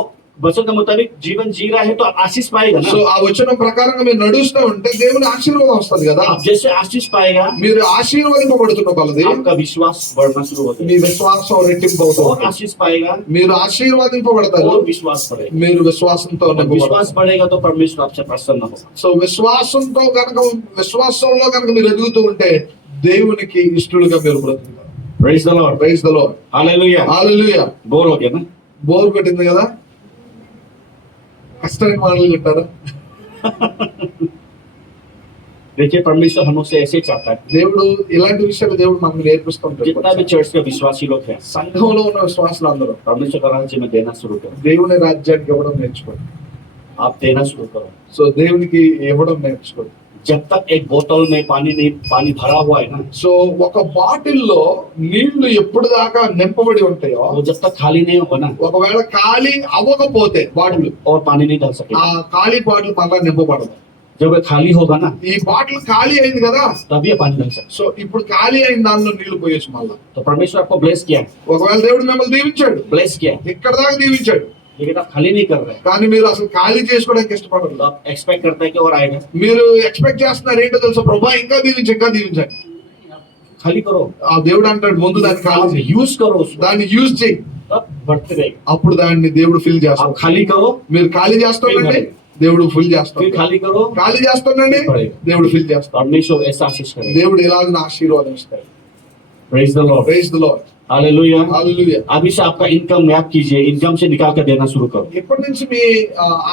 वचन के मुताबिक जीवन जी रहा है तो आप आशीष पाएगा ना. సో ఆ వచనం ప్రకారంగా మీరు నడుస్తూ ఉంటే దేవుని ఆశీర్వాదం వస్తుంది కదా. आप जैसे आशीष पाएगा, మీరు ఆశీర్వదింపబడుతున్న కొలది आपका विश्वास बढ़ना शुरू होता మీ है. విశ్వాసం రెట్టింపు और అవుతుంది. आशीष पाएगा, మీరు ఆశీర్వదింపబడతారు, और विश्वास बढ़ेगा. మీరు విశ్వాసంతో और నింపబడతారు. विश्वास बढ़ेगा तो परमेश्वर आपसे प्रसन्न होगा. సో విశ్వాసంతో కనుక విశ్వాసంలో కనుక మీరు ఎదుగుతూ ఉంటే దేవునికి ఇష్టలుగా మీరు బ్రతుకుతారు. Praise the Lord. Praise the Lord. Hallelujah. Hallelujah. Bore हो गया ना. బోర్ పెట్టింది కదా, కష్టమైన మాటలు వింటారా? देखिए परमेश्वर हम लोग से ऐसे चाहता है. దేవుడు ఇలాంటి విషయాలు దేవుడు మనకు నేర్పిస్తుంటాడు. जितना भी चर्च के विश्वासी लोग हैं, సంఘంలో ఉన్న విశ్వాసులు అందరూ परमेश्वर का राज्य में देना शुरू करो. దేవుని రాజ్యానికి ఇవ్వడం నేర్చుకోండి. आप देना शुरू करो. సో దేవునికి ఇవ్వడం నేర్చుకోండి. जब तक एक बोतल में पानी भरा हुआ है ना, సో ఒక బాటిల్లో నీళ్లు ఎప్పుడు దాకా నింపబడి ఉంటాయో, वो जब तक खाली नहीं होगा ना, ఒకవేళ ఖాళీ అవ్వకపోతే బాటిల్, और पानी नहीं डाल ఆ सकेगा. ఖాళీ బాటిల్ మళ్ళా నింపబడదు. जब ये खाली होगा ना, ఈ బాటిల్ ఖాళీ అయింది కదా, तभी ये पानी डाल सकते. సో ఇప్పుడు ఖాళీ అయిన దానిలో నీళ్లు పోయొచ్చు మళ్ళా. तो परमेश्वर आपको ब्लेस किया है, ఒకవేళ దేవుడు మిమ్మల్ని దీవించాడు, ब्लेस किया है, ఇక్కడ దాకా దీవించాడు, लेकिन आप खाली नहीं कर रहे हैं. కానీ మీరు అసలు ఖాళీ చేసుకోవడానికి तो ఇష్టపడరు. आप एक्सपेक्ट करते हैं कि और आएगा. మీరు ఎక్స్పెక్ట్ చేస్తున్నారు ఏంటో తెలుసా, ప్రభా ఇంకా దీవించి ఇంకా దీవించండి. खाली करो, ఆ దేవుడు అంటాడు ముందు దాన్ని ఖాళీ आप చేయి, यूज करो उसको, దాన్ని యూజ్ చేయి, तब बढ़ते रहेगा. అప్పుడు దాన్ని దేవుడు ఫిల్ आप చేస్తాడు. खाली करो, మీరు ఖాళీ చేస్తుండండి, దేవుడు ఫిల్ फिर చేస్తాడు. खाली करो. ఖాళీ చేస్తుండండి, దేవుడు ఫిల్ చేస్తాడు. परमेश्वर ऐसा आशीष करेगा. దేవుడు ఇలాగ ఆశీర్వాదం ఇస్తాడు. Praise the Lord. Praise the Lord. Hallelujah. Hallelujah. अभी से आपका इनकम मैप कीजिए, इनकम से निकाल कर देना शुरू करो. ఇప్పటి నుంచి మీ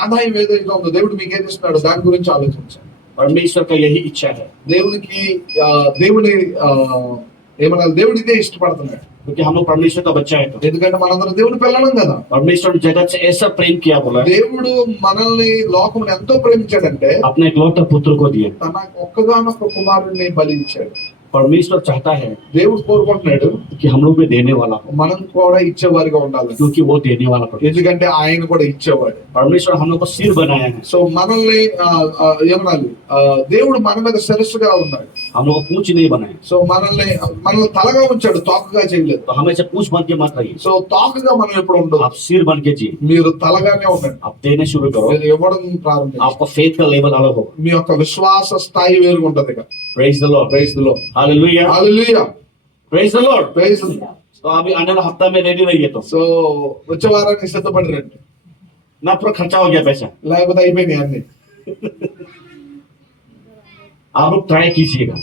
ఆదాయం ఏదైతే ఉందో దేవుడు మీకు ఏది ఇస్తున్నాడో దాని గురించి ఆలోచించండి. परमेश्वर का यही इच्छा है, దేవునికి దేవుని ఏమన్నా దేవుడు ఇదే ఇష్టపడుతున్నాడు. क्योंकि हम लोग परमेश्वर का बच्चा है. तो ఎందుకంటే మనందరం దేవుని పిల్లలం కదా. परमेश्वर ने जगत से ऐसा प्रेम किया, बोला దేవుడు మనల్ని లోకమును ఎంతో ప్రేమించాడంటే अपने इकलौते पुत्र को दिया. తన ఒక్కగానొక్క కుమారుడిని బలి ఇచ్చాడు. परमेश्वर चाहता है దేవుడు కోరుకుంటున్నాడు कि हम लोग भी देने वाला हो, మనం కూడా ఇచ్చేవారిగా ఉండాలి. क्योंकि वो देने वाला परमेश्वर. ఎందుకంటే ఆయన కూడా ఇచ్చేవాడు. परमेश्वर हम लोग को सिर बनाया है, సో మనల్ని ఏమనాలి, దేవుడు మన మీద శిరస్సుగా ఉన్నాడు. हम लोग को पूंछ नहीं बनाया. సో మనల్ని తలగా ఉంచాడు, తోకగా చేయలేదు. तो हमें से पूंछ बन के मत रहिए, సో తోకగా మనం ఎప్పుడు ఉండదు, आप सिर बन के जी. మీరు తలగానే ఉండండి. आप देने शुरू करो, మీరు ఇవ్వడం ప్రారంభించండి. आपका फेथ का लेवल अलग होगा. మీ యొక్క విశ్వాస స్థాయి వేరుగా ఉంటది. Praise the Lord. Praise the Lord. Hallelujah. Hallelujah. Praise the Lord. Praise. तो अभी आने वाला हफ्ता में रेडी रहिए. तो సో వచ్చే వారానికి సిద్ధపడి రండి, ना पूरा खर्चा हो गया पैसा. లేకపోతే అయిపోయినాయి అన్ని. आप लोग ट्राई कीजिएगा.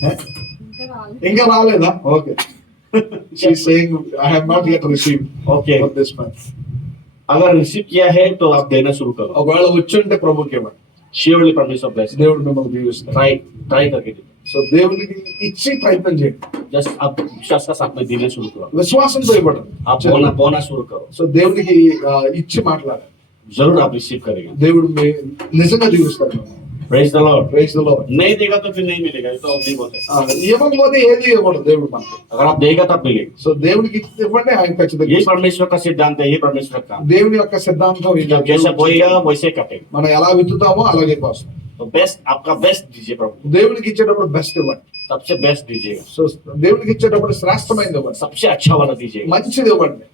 ఇంకా రాలేదా? Okay. She's saying I have not yet received okay, for this month. अगर रिसीव किया है तो आप देना शुरू करो. ఒకవేళ వచ్చుంటే ప్రభుకి ఇవ్వండి, श्योरली परमेश्वर ब्लेस. దేవుడు మిమ్మల్ని దీవిస్తాడు. ट्राई करके दीजिए. సో దేవునికి ఇచ్చి ప్రయత్నం చేయండి. जस्ट आप विश्वास का साथ में देना शुरू करो. విశ్వాసంతో ఇవ్వడం. आप बोना शुरू करो. సో దేవునికి ఇచ్చి మాట్లాడాలి. जरूर आप रिसीव करेंगे. దేవుడు నిజంగా దీవిస్తాడు. Praise the Lord. Praise the Lord. नहीं देगा तो फिर नहीं मिलेगा, ये तो आप नहीं बोलते. ఇవ్వకపోతే ఏది ఇవ్వడు దేవుడు మనకి. अगर आप देगा तब मिलेगा. సో దేవునికి ఇవ్వండి, ఆయన ఖచ్చితంగా ये ఇస్తాడు. परमेश्वर का सिद्धांत है, ये परमेश्वर का. దేవుని యొక్క సిద్ధాంతం ఇది. जब जैसा बोएगा वैसे कटेगा. మనం ఎలా విత్తుతామో అలాగే కోస్తాం. तो बेस्ट, आपका बेस्ट दीजिए प्रभु. దేవునికి ఇచ్చేటప్పుడు బెస్ట్ ఇవ్వండి. सबसे बेस्ट दीजिएगा, సో దేవునికి ఇచ్చేటప్పుడు శ్రేష్టమైనది ఇవ్వండి, सबसे अच्छा वाला दीजिएगा. మంచిది ఇవ్వండి.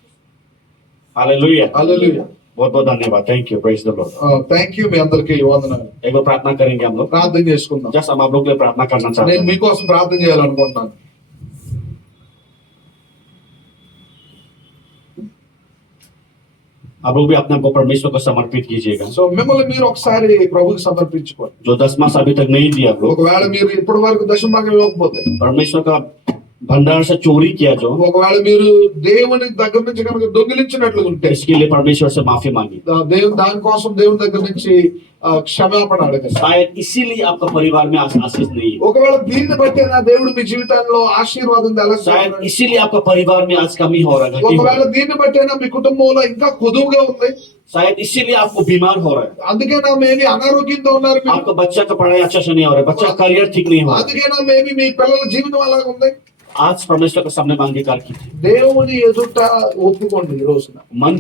हालेलुया. హల్లెలూయా. बहुत बहुत धन्यवाद. Thank you. Praise the Lord. Thank you మీ అందరికీ వందనాలు. एक बार प्रार्थना करेंगे हम लोग. ప్రార్థన చేసుకుందాం. जस्ट हम आप लोग के लिए प्रार्थना करना चाहते నేను हैं. మీకోసం ప్రార్థన చేయాలనుకుంటున్నాను. आप लोग भी अपने आप को परमेश्वर को समर्पित कीजिएगा. సో మిమ్మల్ని మీరు ఒకసారి ప్రభుకి సమర్పించుకోండి. जो 10वां अभी तक नहीं दिया आप लोग, ఒకవేళ మీరు ఇప్పటి వరకు దశమభాగం ఇవ్వకపోతే, परमेश्वर का भंडार से चोरी किया जो, ఒకవేళ మీరు దేవుని దగ్గర నుంచి కనుక దొంగిలించినట్లు ఉంటే, इसके लिए परमेश्वर से माफी मांगी. దానికోసం దేవుని దగ్గర నుంచి క్షమాపణ అడగండి. शायद इसीलिए आपका परिवार में आशीष नहीं है. ఒకవేళ దీన్ని బట్టి నా దేవుడు మీ జీవితంలో ఆశీర్వాదం शायद తెలస్తాడు. इसीलिए आपका परिवार में आज कमी हो रहा है. ఒకవేళ దీన్ని బట్టి మీ కుటుంబంలో ఇంకా కొదువుగా ఉంది. शायद इसीलिए आपको बीमार हो रहा है. అందుకేనా మేబీ అనారోగ్యంతో ఉన్నారు మీరు. आपका बच्चा का पढ़ाई अच्छा से नहीं हो रहा है. बच्चा का करियर ठीक नहीं हो रहा है. అందుకేనా మేబీ మీ పిల్లల జీవితం అలాగ ఉంది. आज परमेश्वर के सामने अंगीकार कीजिए. దేవుని ఎదుట ఒప్పుకోండి ఈ రోజున. मन